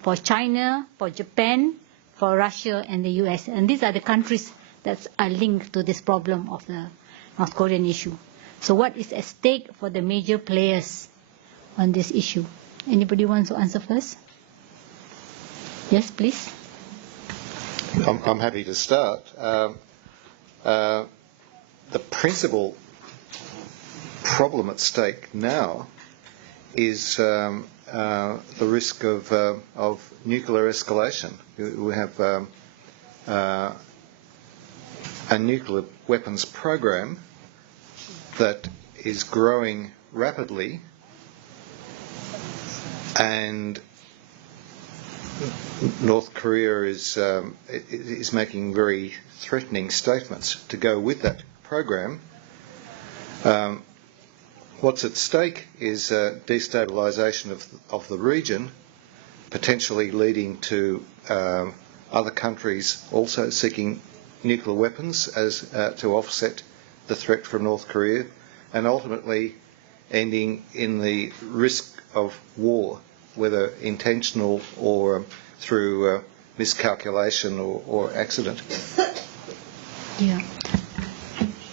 for China, for Japan, for Russia and the US. And these are the countries that are linked to this problem of the North Korean issue. So what is at stake for the major players on this issue? Anybody wants to answer first? Yes, please. I'm happy to start. The principal problem at stake now is the risk of nuclear escalation. We have a nuclear weapons program that is growing rapidly, and North Korea is making very threatening statements to go with that program. What's at stake is destabilisation of the region, potentially leading to other countries also seeking nuclear weapons as to offset the threat from North Korea, and ultimately ending in the risk of war, whether intentional or through miscalculation or accident. Yeah.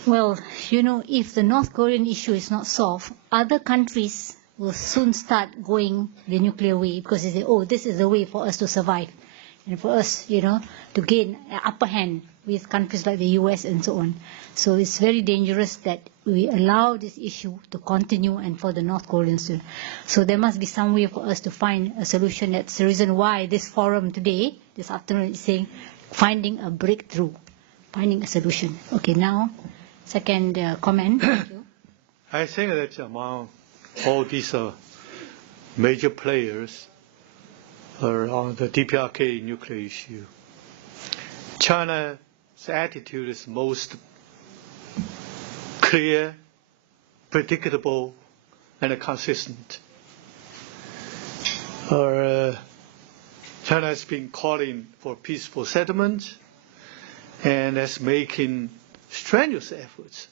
Well, you know, if the North Korean issue is not solved, other countries will soon start going the nuclear way, because they say, oh, this is the way for us to survive and for us, you know, to gain an upper hand with countries like the US and so on. So it's very dangerous that we allow this issue to continue and for the North Koreans to. So there must be some way for us to find a solution. That's the reason why this forum today, this afternoon, is saying finding a breakthrough, finding a solution. Okay, now, second comment. Thank you. I think that among all these major players around the DPRK nuclear issue, China's attitude is most clear, predictable, and consistent. China has been calling for peaceful settlement and is making strenuous efforts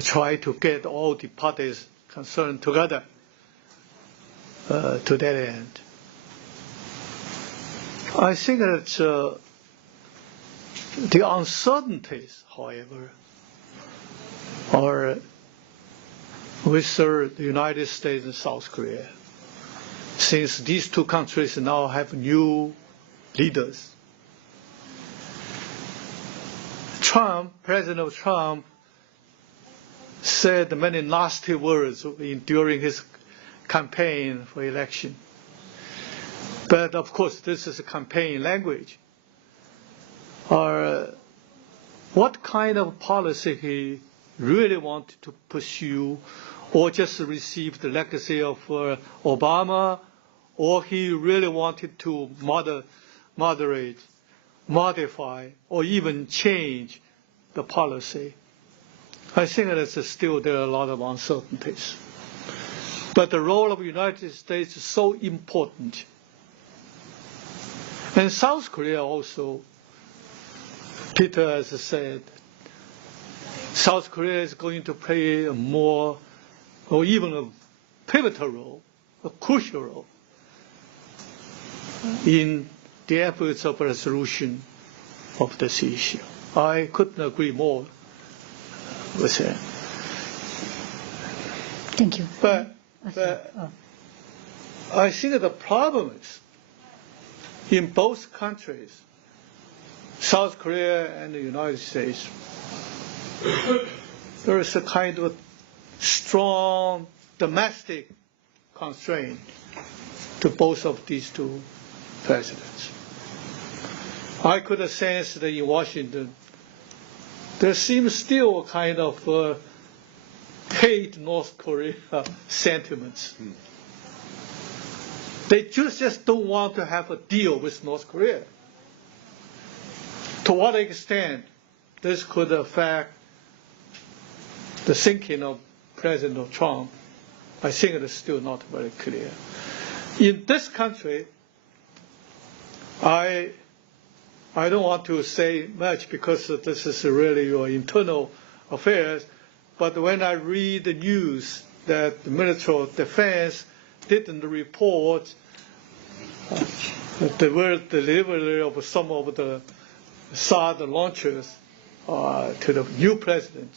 try to get all the parties concerned together to that end. I think that the uncertainties, however, are with the United States and South Korea, since these two countries now have new leaders. President Trump said many nasty words during his campaign for election. But of course, this is a campaign language. What kind of policy he really wanted to pursue, or just receive the legacy of Obama, or he really wanted to moderate, modify, or even change the policy. I think that still there are a lot of uncertainties. But the role of the United States is so important. And South Korea also, Peter has said, South Korea is going to play a more, or even a pivotal role, a crucial role, in the efforts of resolution of this issue. I couldn't agree more with him. Thank you. But I think the problem is, in both countries, South Korea and the United States, there is a kind of strong domestic constraint to both of these two presidents. I could sense that in Washington, there seems still a kind of hate North Korea sentiments. They just don't want to have a deal with North Korea. To what extent this could affect the thinking of President Trump I think it is still not very clear. In this country, I don't want to say much because this is really your internal affairs, but when I read the news that the Ministry of Defense didn't report the delivery of some of the THAAD launchers to the new president,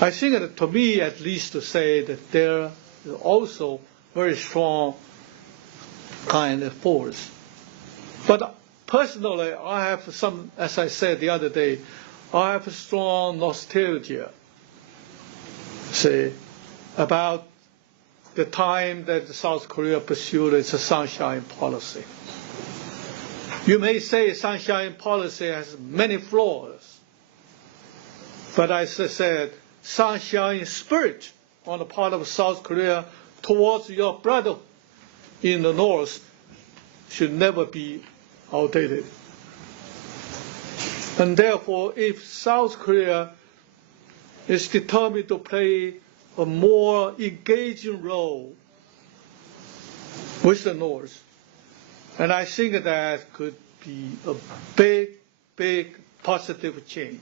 I think that to me at least to say that there is also very strong kind of force. But personally, I have some, as I said the other day, I have a strong nostalgia, say, about the time that South Korea pursued its sunshine policy. You may say sunshine policy has many flaws, but as I said, sunshine spirit on the part of South Korea towards your brother in the North should never be outdated. And therefore, if South Korea is determined to play a more engaging role with the North, and I think that could be a big, big positive change.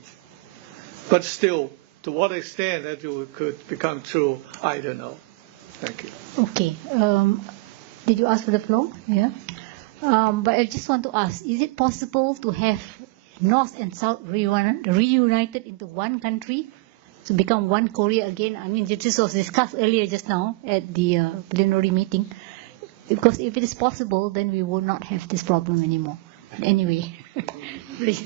But still, to what extent that it could become true, I don't know. Thank you. Okay. Did you ask for the floor? Yeah. But I just want to ask, is it possible to have North and South reunited into one country to become one Korea again? I mean, this was discussed earlier just now at the plenary meeting. Because if it is possible, then we will not have this problem anymore. Anyway, please.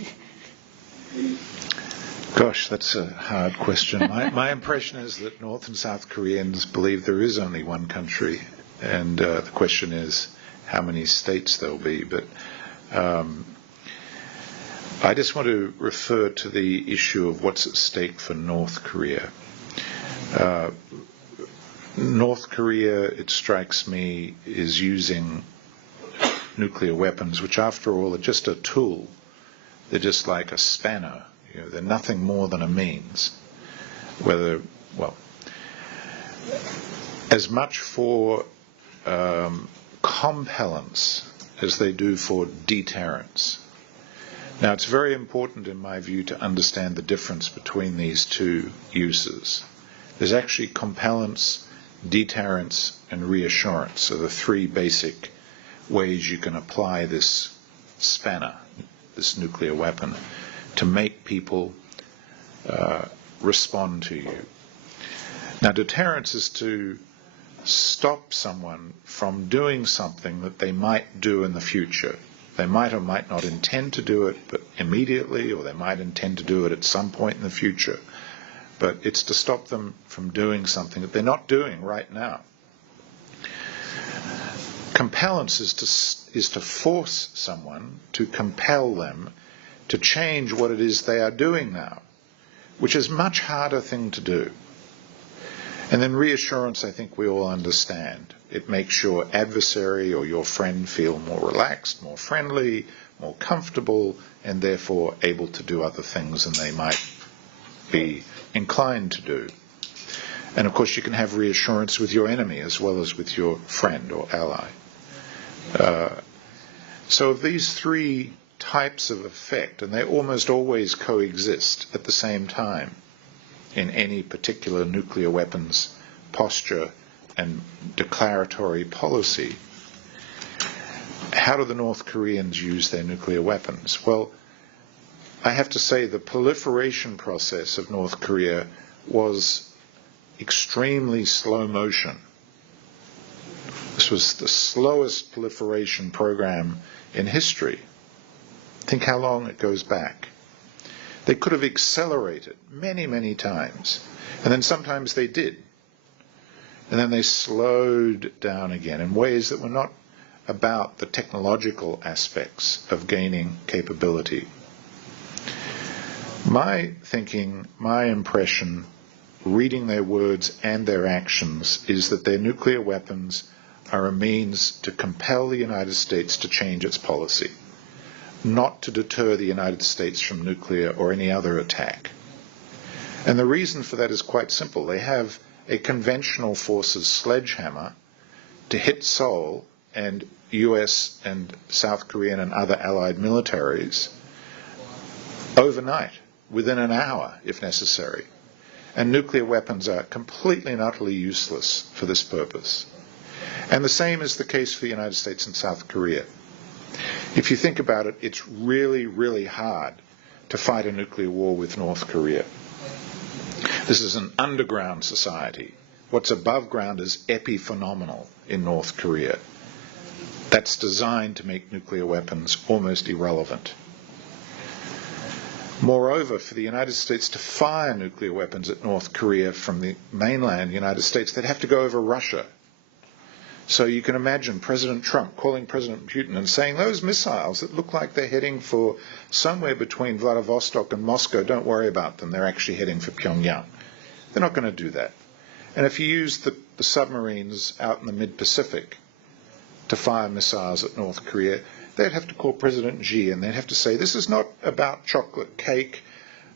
Gosh, that's a hard question. My impression is that North and South Koreans believe there is only one country, and the question is how many states there'll be. But I just want to refer to the issue of what's at stake for North Korea. North Korea, it strikes me, is using nuclear weapons, which after all are just a tool. They're just like a spanner. You know, they're nothing more than a means. As much for compellence as they do for deterrence. Now, it's very important, in my view, to understand the difference between these two uses. There's actually compellence, deterrence, and reassurance are the three basic ways you can apply this spanner, this nuclear weapon, to make people respond to you. Now, deterrence is to stop someone from doing something that they might do in the future. They might or might not intend to do it but immediately, or they might intend to do it at some point in the future. But it's to stop them from doing something that they're not doing right now. Compellence is to force someone, to compel them to change what it is they are doing now, which is a much harder thing to do. And then reassurance, I think we all understand. It makes your adversary or your friend feel more relaxed, more friendly, more comfortable, and therefore able to do other things than they might be inclined to do. And of course you can have reassurance with your enemy as well as with your friend or ally. So of these three types of effect, and they almost always coexist at the same time in any particular nuclear weapons posture and declaratory policy. How do the North Koreans use their nuclear weapons? Well, I have to say the proliferation process of North Korea was extremely slow motion. This was the slowest proliferation program in history. Think how long it goes back. They could have accelerated many, many times. And then sometimes they did. And then they slowed down again in ways that were not about the technological aspects of gaining capability. My thinking, my impression, reading their words and their actions, is that their nuclear weapons are a means to compel the United States to change its policy, not to deter the United States from nuclear or any other attack. And the reason for that is quite simple. They have a conventional forces sledgehammer to hit Seoul and US and South Korean and other allied militaries overnight, within an hour if necessary. And nuclear weapons are completely and utterly useless for this purpose. And the same is the case for the United States and South Korea. If you think about it, it's really, really hard to fight a nuclear war with North Korea. This is an underground society. What's above ground is epiphenomenal in North Korea. That's designed to make nuclear weapons almost irrelevant. Moreover, for the United States to fire nuclear weapons at North Korea from the mainland United States, they'd have to go over Russia. So you can imagine President Trump calling President Putin and saying, those missiles that look like they're heading for somewhere between Vladivostok and Moscow, don't worry about them, they're actually heading for Pyongyang. They're not going to do that. And if you use the submarines out in the mid-Pacific to fire missiles at North Korea, they'd have to call President Xi and they'd have to say, this is not about chocolate cake,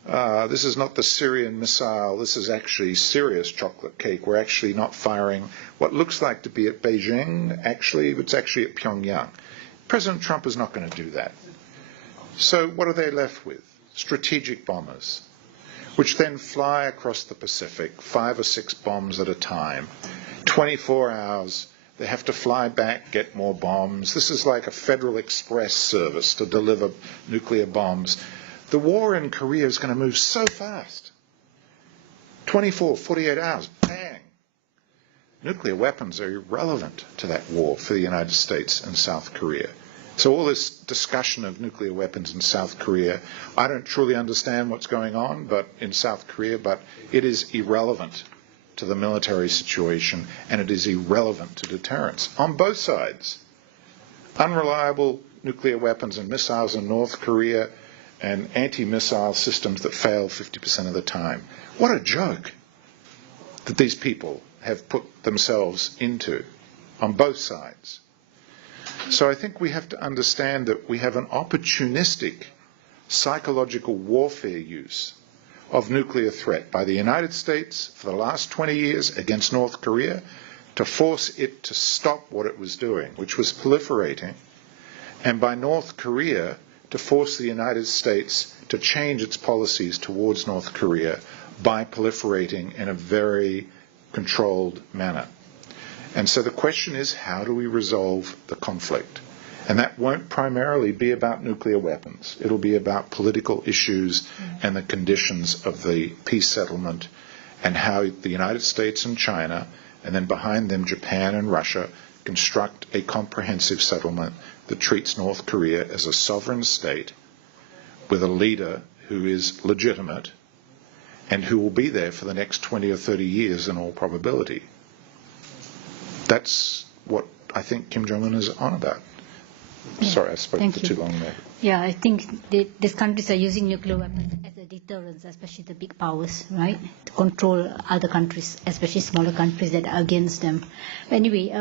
this is not the Syrian missile, this is actually serious chocolate cake. We're actually not firing what looks like to be at Beijing, it's actually at Pyongyang. President Trump is not going to do that. So what are they left with? Strategic bombers, which then fly across the Pacific, 5 or 6 bombs at a time, 24 hours. They have to fly back, get more bombs. This is like a Federal Express service to deliver nuclear bombs. The war in Korea is going to move so fast. 24, 48 hours, bang. Nuclear weapons are irrelevant to that war for the United States and South Korea. So all this discussion of nuclear weapons in South Korea, I don't truly understand what's going on in South Korea, but it is irrelevant to the military situation, and it is irrelevant to deterrence on both sides. Unreliable nuclear weapons and missiles in North Korea and anti-missile systems that fail 50% of the time. What a joke that these people have put themselves into on both sides. So I think we have to understand that we have an opportunistic psychological warfare use of nuclear threat by the United States for the last 20 years against North Korea to force it to stop what it was doing, which was proliferating, and by North Korea to force the United States to change its policies towards North Korea by proliferating in a very controlled manner. And so the question is, how do we resolve the conflict? And that won't primarily be about nuclear weapons. It'll be about political issues and the conditions of the peace settlement and how the United States and China, and then behind them Japan and Russia, construct a comprehensive settlement that treats North Korea as a sovereign state with a leader who is legitimate and who will be there for the next 20 or 30 years in all probability. That's what I think Kim Jong-un is on about. Yeah. Sorry, I spoke for too long there. Yeah, I think these countries are using nuclear weapons as a deterrence, especially the big powers, right? To control other countries, especially smaller countries that are against them. Anyway,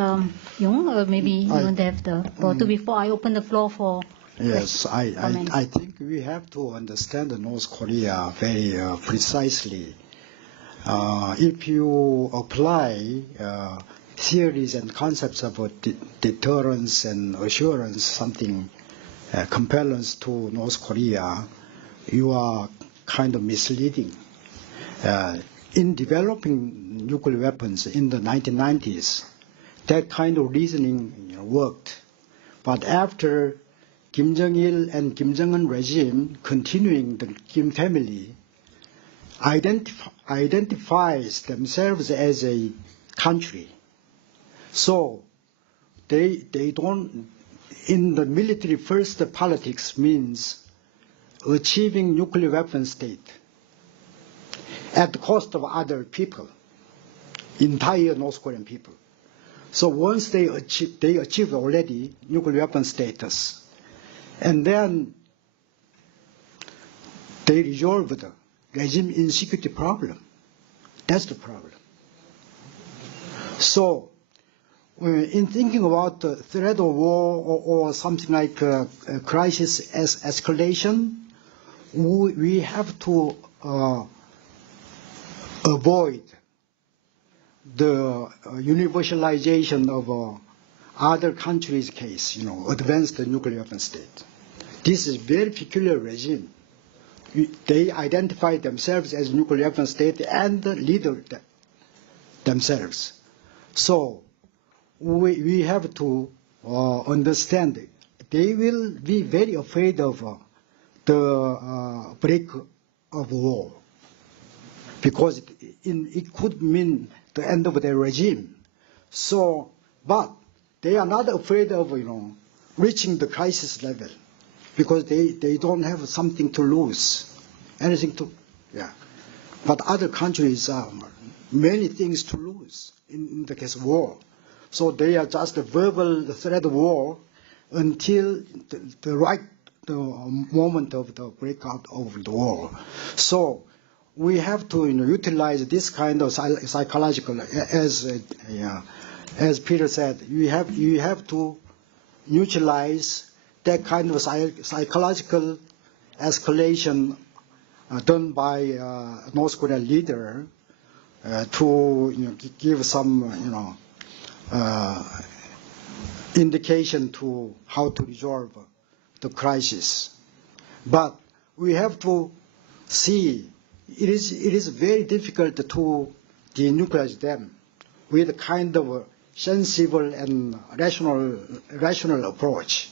Yung, maybe you want to have the floor too before I open the floor for Yes, I think we have to understand North Korea very precisely. If you apply theories and concepts about deterrence and assurance, something compellence to North Korea, you are kind of misleading. In developing nuclear weapons in the 1990s, that kind of reasoning worked. But after Kim Jong-il and Kim Jong-un regime, continuing the Kim family, identifies themselves as a country. So they don't, in the military first politics means achieving nuclear weapon state at the cost of other people, entire North Korean people. So once they achieve already nuclear weapon status, and then they resolve the regime insecurity problem. That's the problem. So in thinking about the threat of war or something like crisis escalation, we have to avoid the universalization of other countries' case, advanced nuclear weapon state. This is very peculiar regime. They identify themselves as nuclear weapon state and lead themselves. So we have to understand it. They will be very afraid of the break of war, because it could mean the end of their regime. So, but they are not afraid of reaching the crisis level, because they don't have something to lose, anything to, yeah. But other countries have many things to lose in the case of war. So they are just a verbal threat of war until the moment of the breakout of the war. So we have to utilize this kind of psychological, as Peter said, you have to neutralize that kind of psychological escalation done by North Korean leader to give some indication to how to resolve the crisis. But we have to see it is very difficult to denuclearize them with a kind of sensible and rational approach.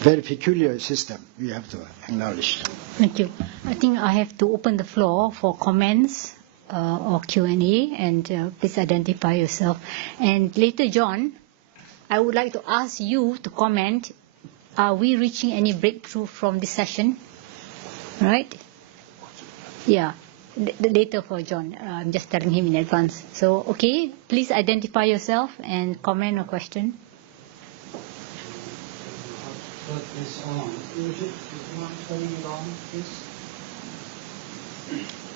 Very peculiar system, we have to acknowledge. Thank you. I think I have to open the floor for comments or Q&A, and please identify yourself. And later, John, I would like to ask you to comment, are we reaching any breakthrough from this session? Right? Yeah, later for John. I'm just telling him in advance. So, okay, please identify yourself and comment or question. Put this on. Would you mind turning it on, please?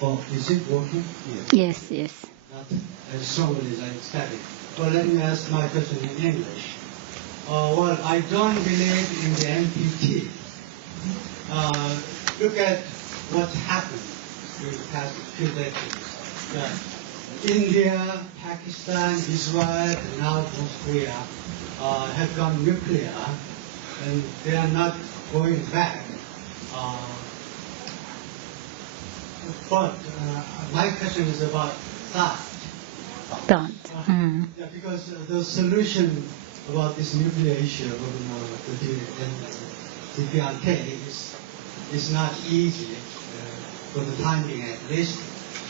Oh, is it working? Yes, yes. Not as strongly as I expected. Well, let me ask my question in English. Well, I don't believe in the NPT. Look at what's happened in the past few decades. India, Pakistan, Israel, and now North Korea have gone nuclear, and they are not going back. But my question is about that. Yeah, because the solution about this nuclear issue of the DPRK is not easy for the time being at least.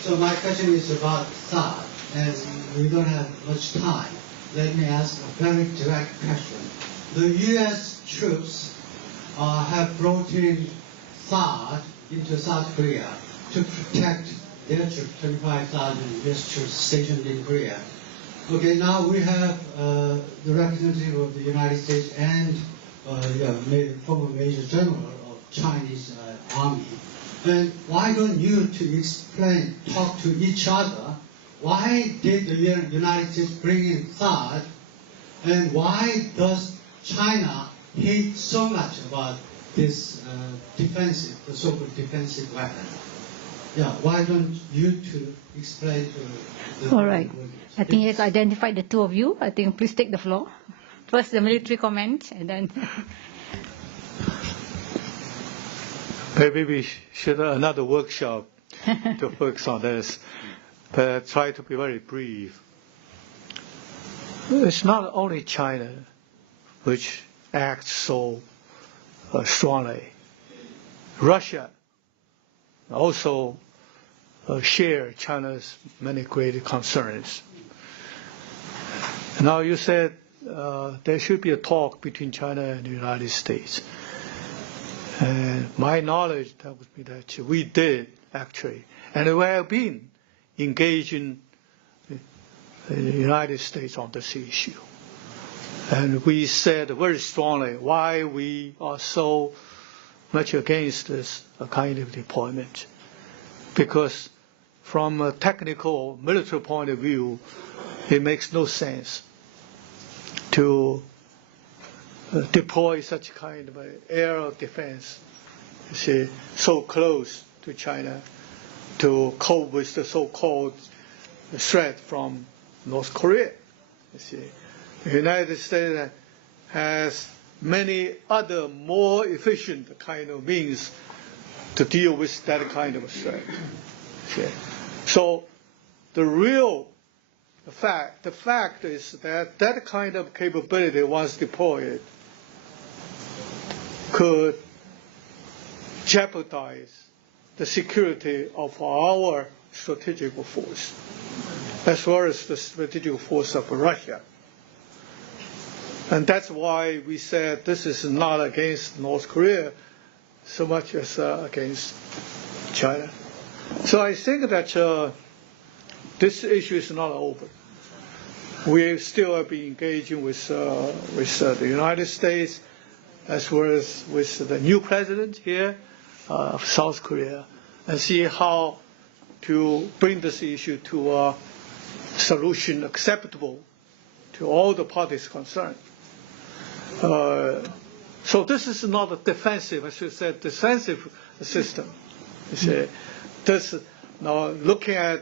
So my question is about THAAD, and we don't have much time. Let me ask a very direct question. The U.S. troops have brought in THAAD into South Korea to protect their troops, 25,000 U.S. troops stationed in Korea. Okay, now we have the representative of the United States and former Major General of Chinese Army. And why don't you talk to each other, why did the United States bring in THAAD, and why does China hate so much about this the so-called defensive weapon? Yeah, why don't you two explain to the All right. I think he has identified the two of you. I think please take the floor. First the military comment, and then... Maybe we should have another workshop to focus on this, but try to be very brief. It's not only China which acts so strongly. Russia also share China's many great concerns. Now you said there should be a talk between China and the United States. And my knowledge tells me that we did actually, and we have been engaging the United States on this issue. And we said very strongly why we are so much against this kind of deployment. Because from a technical military point of view, it makes no sense to deploy such kind of air defense, you see, so close to China to cope with the so-called threat from North Korea. You see, the United States has many other more efficient kind of means to deal with that kind of threat. Okay. So the fact is that that kind of capability, once deployed, could jeopardize the security of our strategic force, as well as the strategic force of Russia. And that's why we said this is not against North Korea so much as against China. So I think that this issue is not over. We still have been engaging with the United States, as well as with the new president here of South Korea, and see how to bring this issue to a solution acceptable to all the parties concerned. So this is not a defensive, I should say, defensive system. You see, this now looking at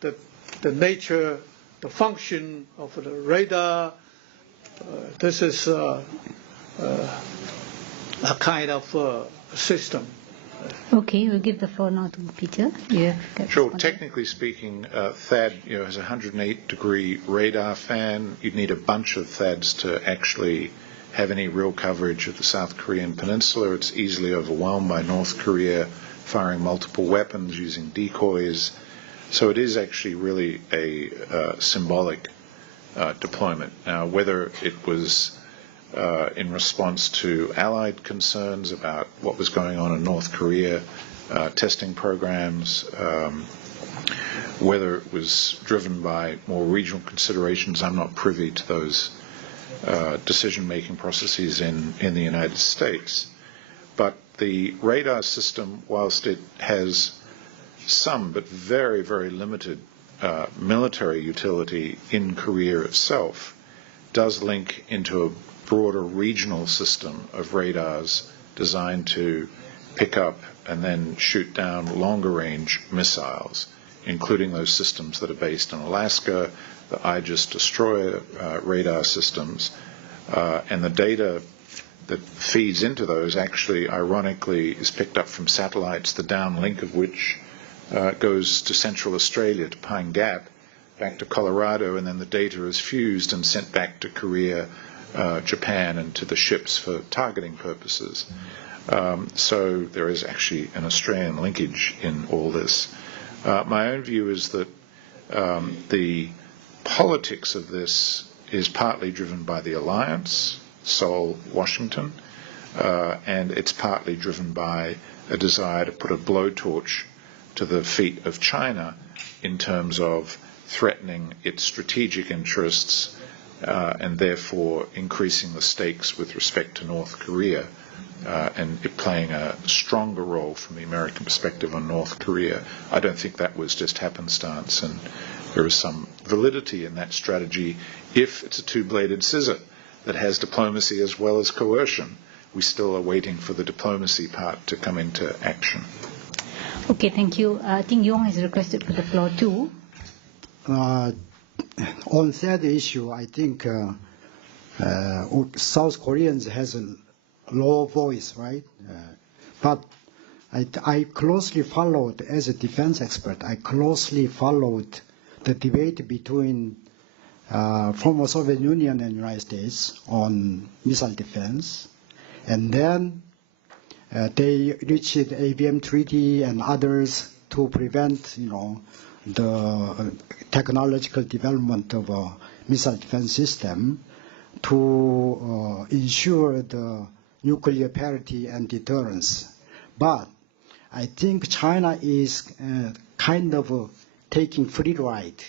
the nature, the function of the radar. This is a kind of system. Okay, we'll give the floor now to Peter. Sure. Technically speaking, THAAD has a 108-degree radar fan. You'd need a bunch of THAADs to actually have any real coverage of the South Korean peninsula. It's easily overwhelmed by North Korea firing multiple weapons using decoys. So it is actually really a symbolic deployment. Now, whether it was in response to Allied concerns about what was going on in North Korea, testing programs, whether it was driven by more regional considerations, I'm not privy to those decision-making processes in the United States. But the radar system, whilst it has some but very, very limited military utility in Korea itself, does link into a broader regional system of radars designed to pick up and then shoot down longer-range missiles, including those systems that are based in Alaska, the Aegis destroyer radar systems, and the data that feeds into those actually, ironically, is picked up from satellites, the downlink of which goes to Central Australia, to Pine Gap, back to Colorado, and then the data is fused and sent back to Korea, Japan, and to the ships for targeting purposes. So there is actually an Australian linkage in all this. My own view is that the politics of this is partly driven by the alliance, Seoul, Washington, and it's partly driven by a desire to put a blowtorch to the feet of China in terms of threatening its strategic interests and therefore increasing the stakes with respect to North Korea and it playing a stronger role from the American perspective on North Korea. I don't think that was just happenstance, and there is some validity in that strategy if it's a two-bladed scissor that has diplomacy as well as coercion. We still are waiting for the diplomacy part to come into action. Okay, thank you. I think Yong has requested for the floor too. On that issue, I think South Koreans has a low voice, right? But I closely followed, as a defense expert, I closely followed the debate between former Soviet Union and United States on missile defense. And then they reached the ABM Treaty and others to prevent, the technological development of a missile defense system to ensure the nuclear parity and deterrence. But I think China is kind of taking free ride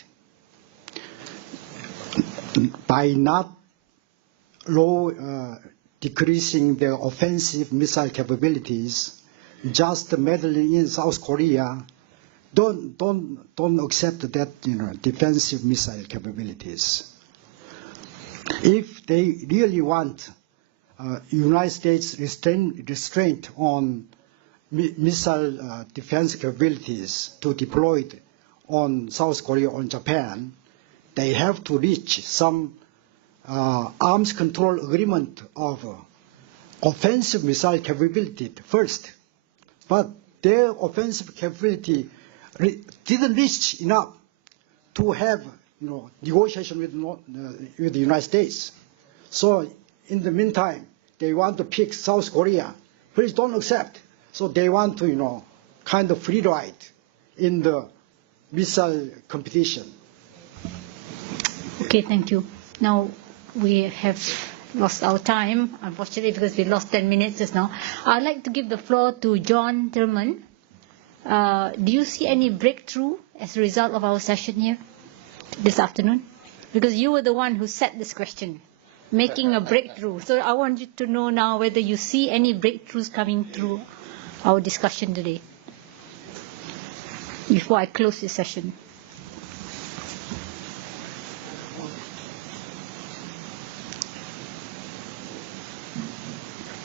by not decreasing their offensive missile capabilities, just meddling in South Korea. Don't accept that defensive missile capabilities. If they really want United States restraint on missile defense capabilities to deploy on South Korea or Japan, they have to reach some arms control agreement of offensive missile capability first. But their offensive capability didn't reach enough to have negotiation with the United States. So in the meantime, they want to pick South Korea. Please don't accept. So they want to, kind of free ride in the missile competition. Okay, thank you. Now we have lost our time, unfortunately, because we lost 10 minutes just now. I'd like to give the floor to John Tillman. Do you see any breakthrough as a result of our session here this afternoon? Because you were the one who set this question, making a breakthrough. So I want you to know now whether you see any breakthroughs coming through our discussion today, before I close this session.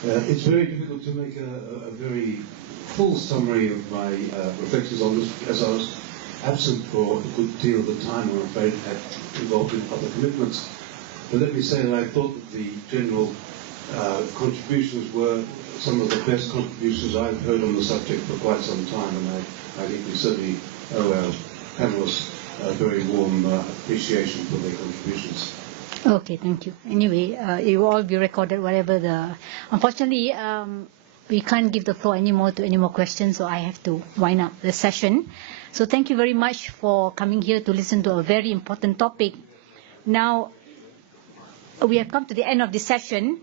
It's very difficult to make a very full summary of my reflections on this, as I was absent for a good deal of the time, I'm afraid, had involved in other commitments. But let me say that I thought that the general contributions were some of the best contributions I've heard on the subject for quite some time, and I think we certainly owe our panelists a very warm appreciation for their contributions. Okay, thank you. Anyway, it will all be recorded, whatever the... Unfortunately, we can't give the floor anymore to any more questions, so I have to wind up the session. So thank you very much for coming here to listen to a very important topic. Now, we have come to the end of this session,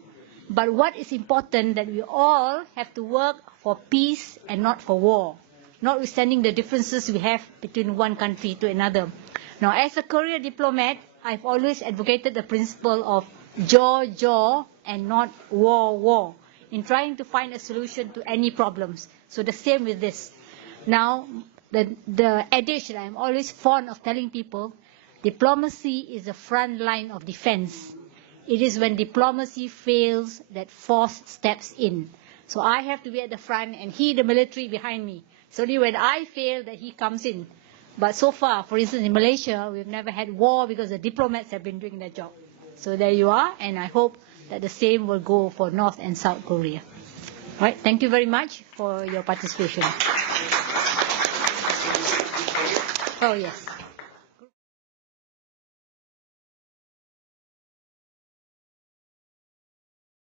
but what is important that we all have to work for peace and not for war, notwithstanding the differences we have between one country to another. Now, as a career diplomat, I've always advocated the principle of jaw and not war, in trying to find a solution to any problems. So the same with this. Now, the adage that I'm always fond of telling people, diplomacy is the front line of defense. It is when diplomacy fails that force steps in. So I have to be at the front and he, the military, behind me. It's only when I fail that he comes in. But so far, for instance, in Malaysia, we've never had war because the diplomats have been doing their job. So there you are, and I hope that the same will go for North and South Korea. All right, thank you very much for your participation. Oh, yes.